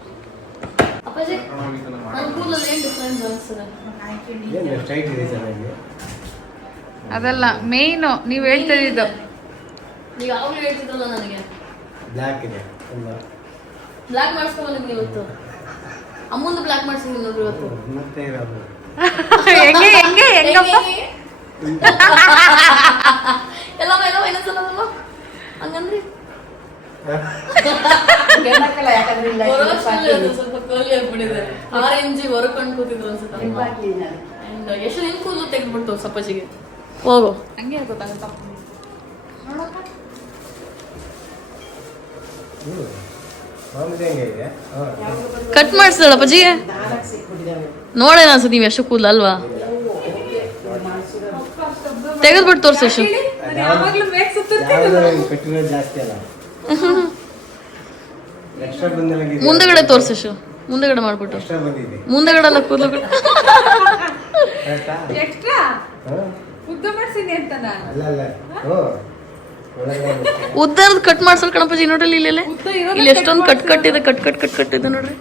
ಅದಲ್ಲ ಮೇಯ್ನು ನೀವು ಹೇಳ್ತಿದ್ದು. ನೀವು ಯಾವಾಗಲೂ ಹೇಳ್ತಿದ್ದಲ್ಲ ನನಗೆ ಬ್ಲ್ಯಾಕ್ ಇದೆ. ಬ್ಲ್ಯಾಕ್ ಮಾಡಿಸ್ಕೊಂಡು ನಿಮ್ಗೆ ಇವತ್ತು ಅಮ್ಮಂದು ಬ್ಲ್ಯಾಕ್ ಮಾಡಿಸಿದ್ದೀನಿ ನೋಡ್ರಿ ಇವತ್ತು. ಮತ್ತೆ ಇರೋದು ಹೆಂಗೆ ಹೆಂಗೆ ಹೆಂಗಪ್ಪ ಎಲ್ಲ ಏನಸಲ್ಲ ಹಂಗಂದ್ರಿ ಸ್ವಲ್ಪ ಕೋಲಿ ಆಗ್ಬಿಟ್ಟಿದೆ. ಆರೆಂಜ್ ಹೊರ ಕಣ್ ಕೂತಿದ್ರು ಅನ್ಸುತ್ತೆ. ಎಷ್ಟು ನಿನ್ ಕೂದಲು ತೆಗೆದ್ಬಿಡ್ತು ಸಪ್ಪಜಿಗೆ. ಹೋಗು ಹಂಗೆ ಗೊತ್ತಾಗತ್ತ. ಕಟ್ ಮಾಡಿಸ್ದಳ ಅಪ್ಪಾಜಿಗೆ ನೋಡೇನ ಅನ್ಸುತ್ತೆ. ನೀವು ಎಷ್ಟು ಕೂದಲು ಅಲ್ವಾ? ತೆಗೆದ್ಬಿಟ್ಟು ತೋರ್ಸು ಎಷ್ಟು. ಮುಂದೆಗಡೆ ತೋರ್ಸು. ಮುಂದೆಗಡೆ ಮಾಡ್ಬಿಟ್ಟು ಮುಂದೆಗಡೆ ಎಲ್ಲ ಕೂದಲು ಉದ್ದರದ್ದು ಕಟ್ ಮಾಡ್ಸಲ್ ಕಣಪ್ಪಾಜಿ. ನೋಡ್ರಿ ಇಲ್ಲಿ ಇಲ್ಲಿ ಎಷ್ಟೊಂದು ಕಟ್ ಇದೆ. ಕಟ್ ಇದೆ ನೋಡ್ರಿ.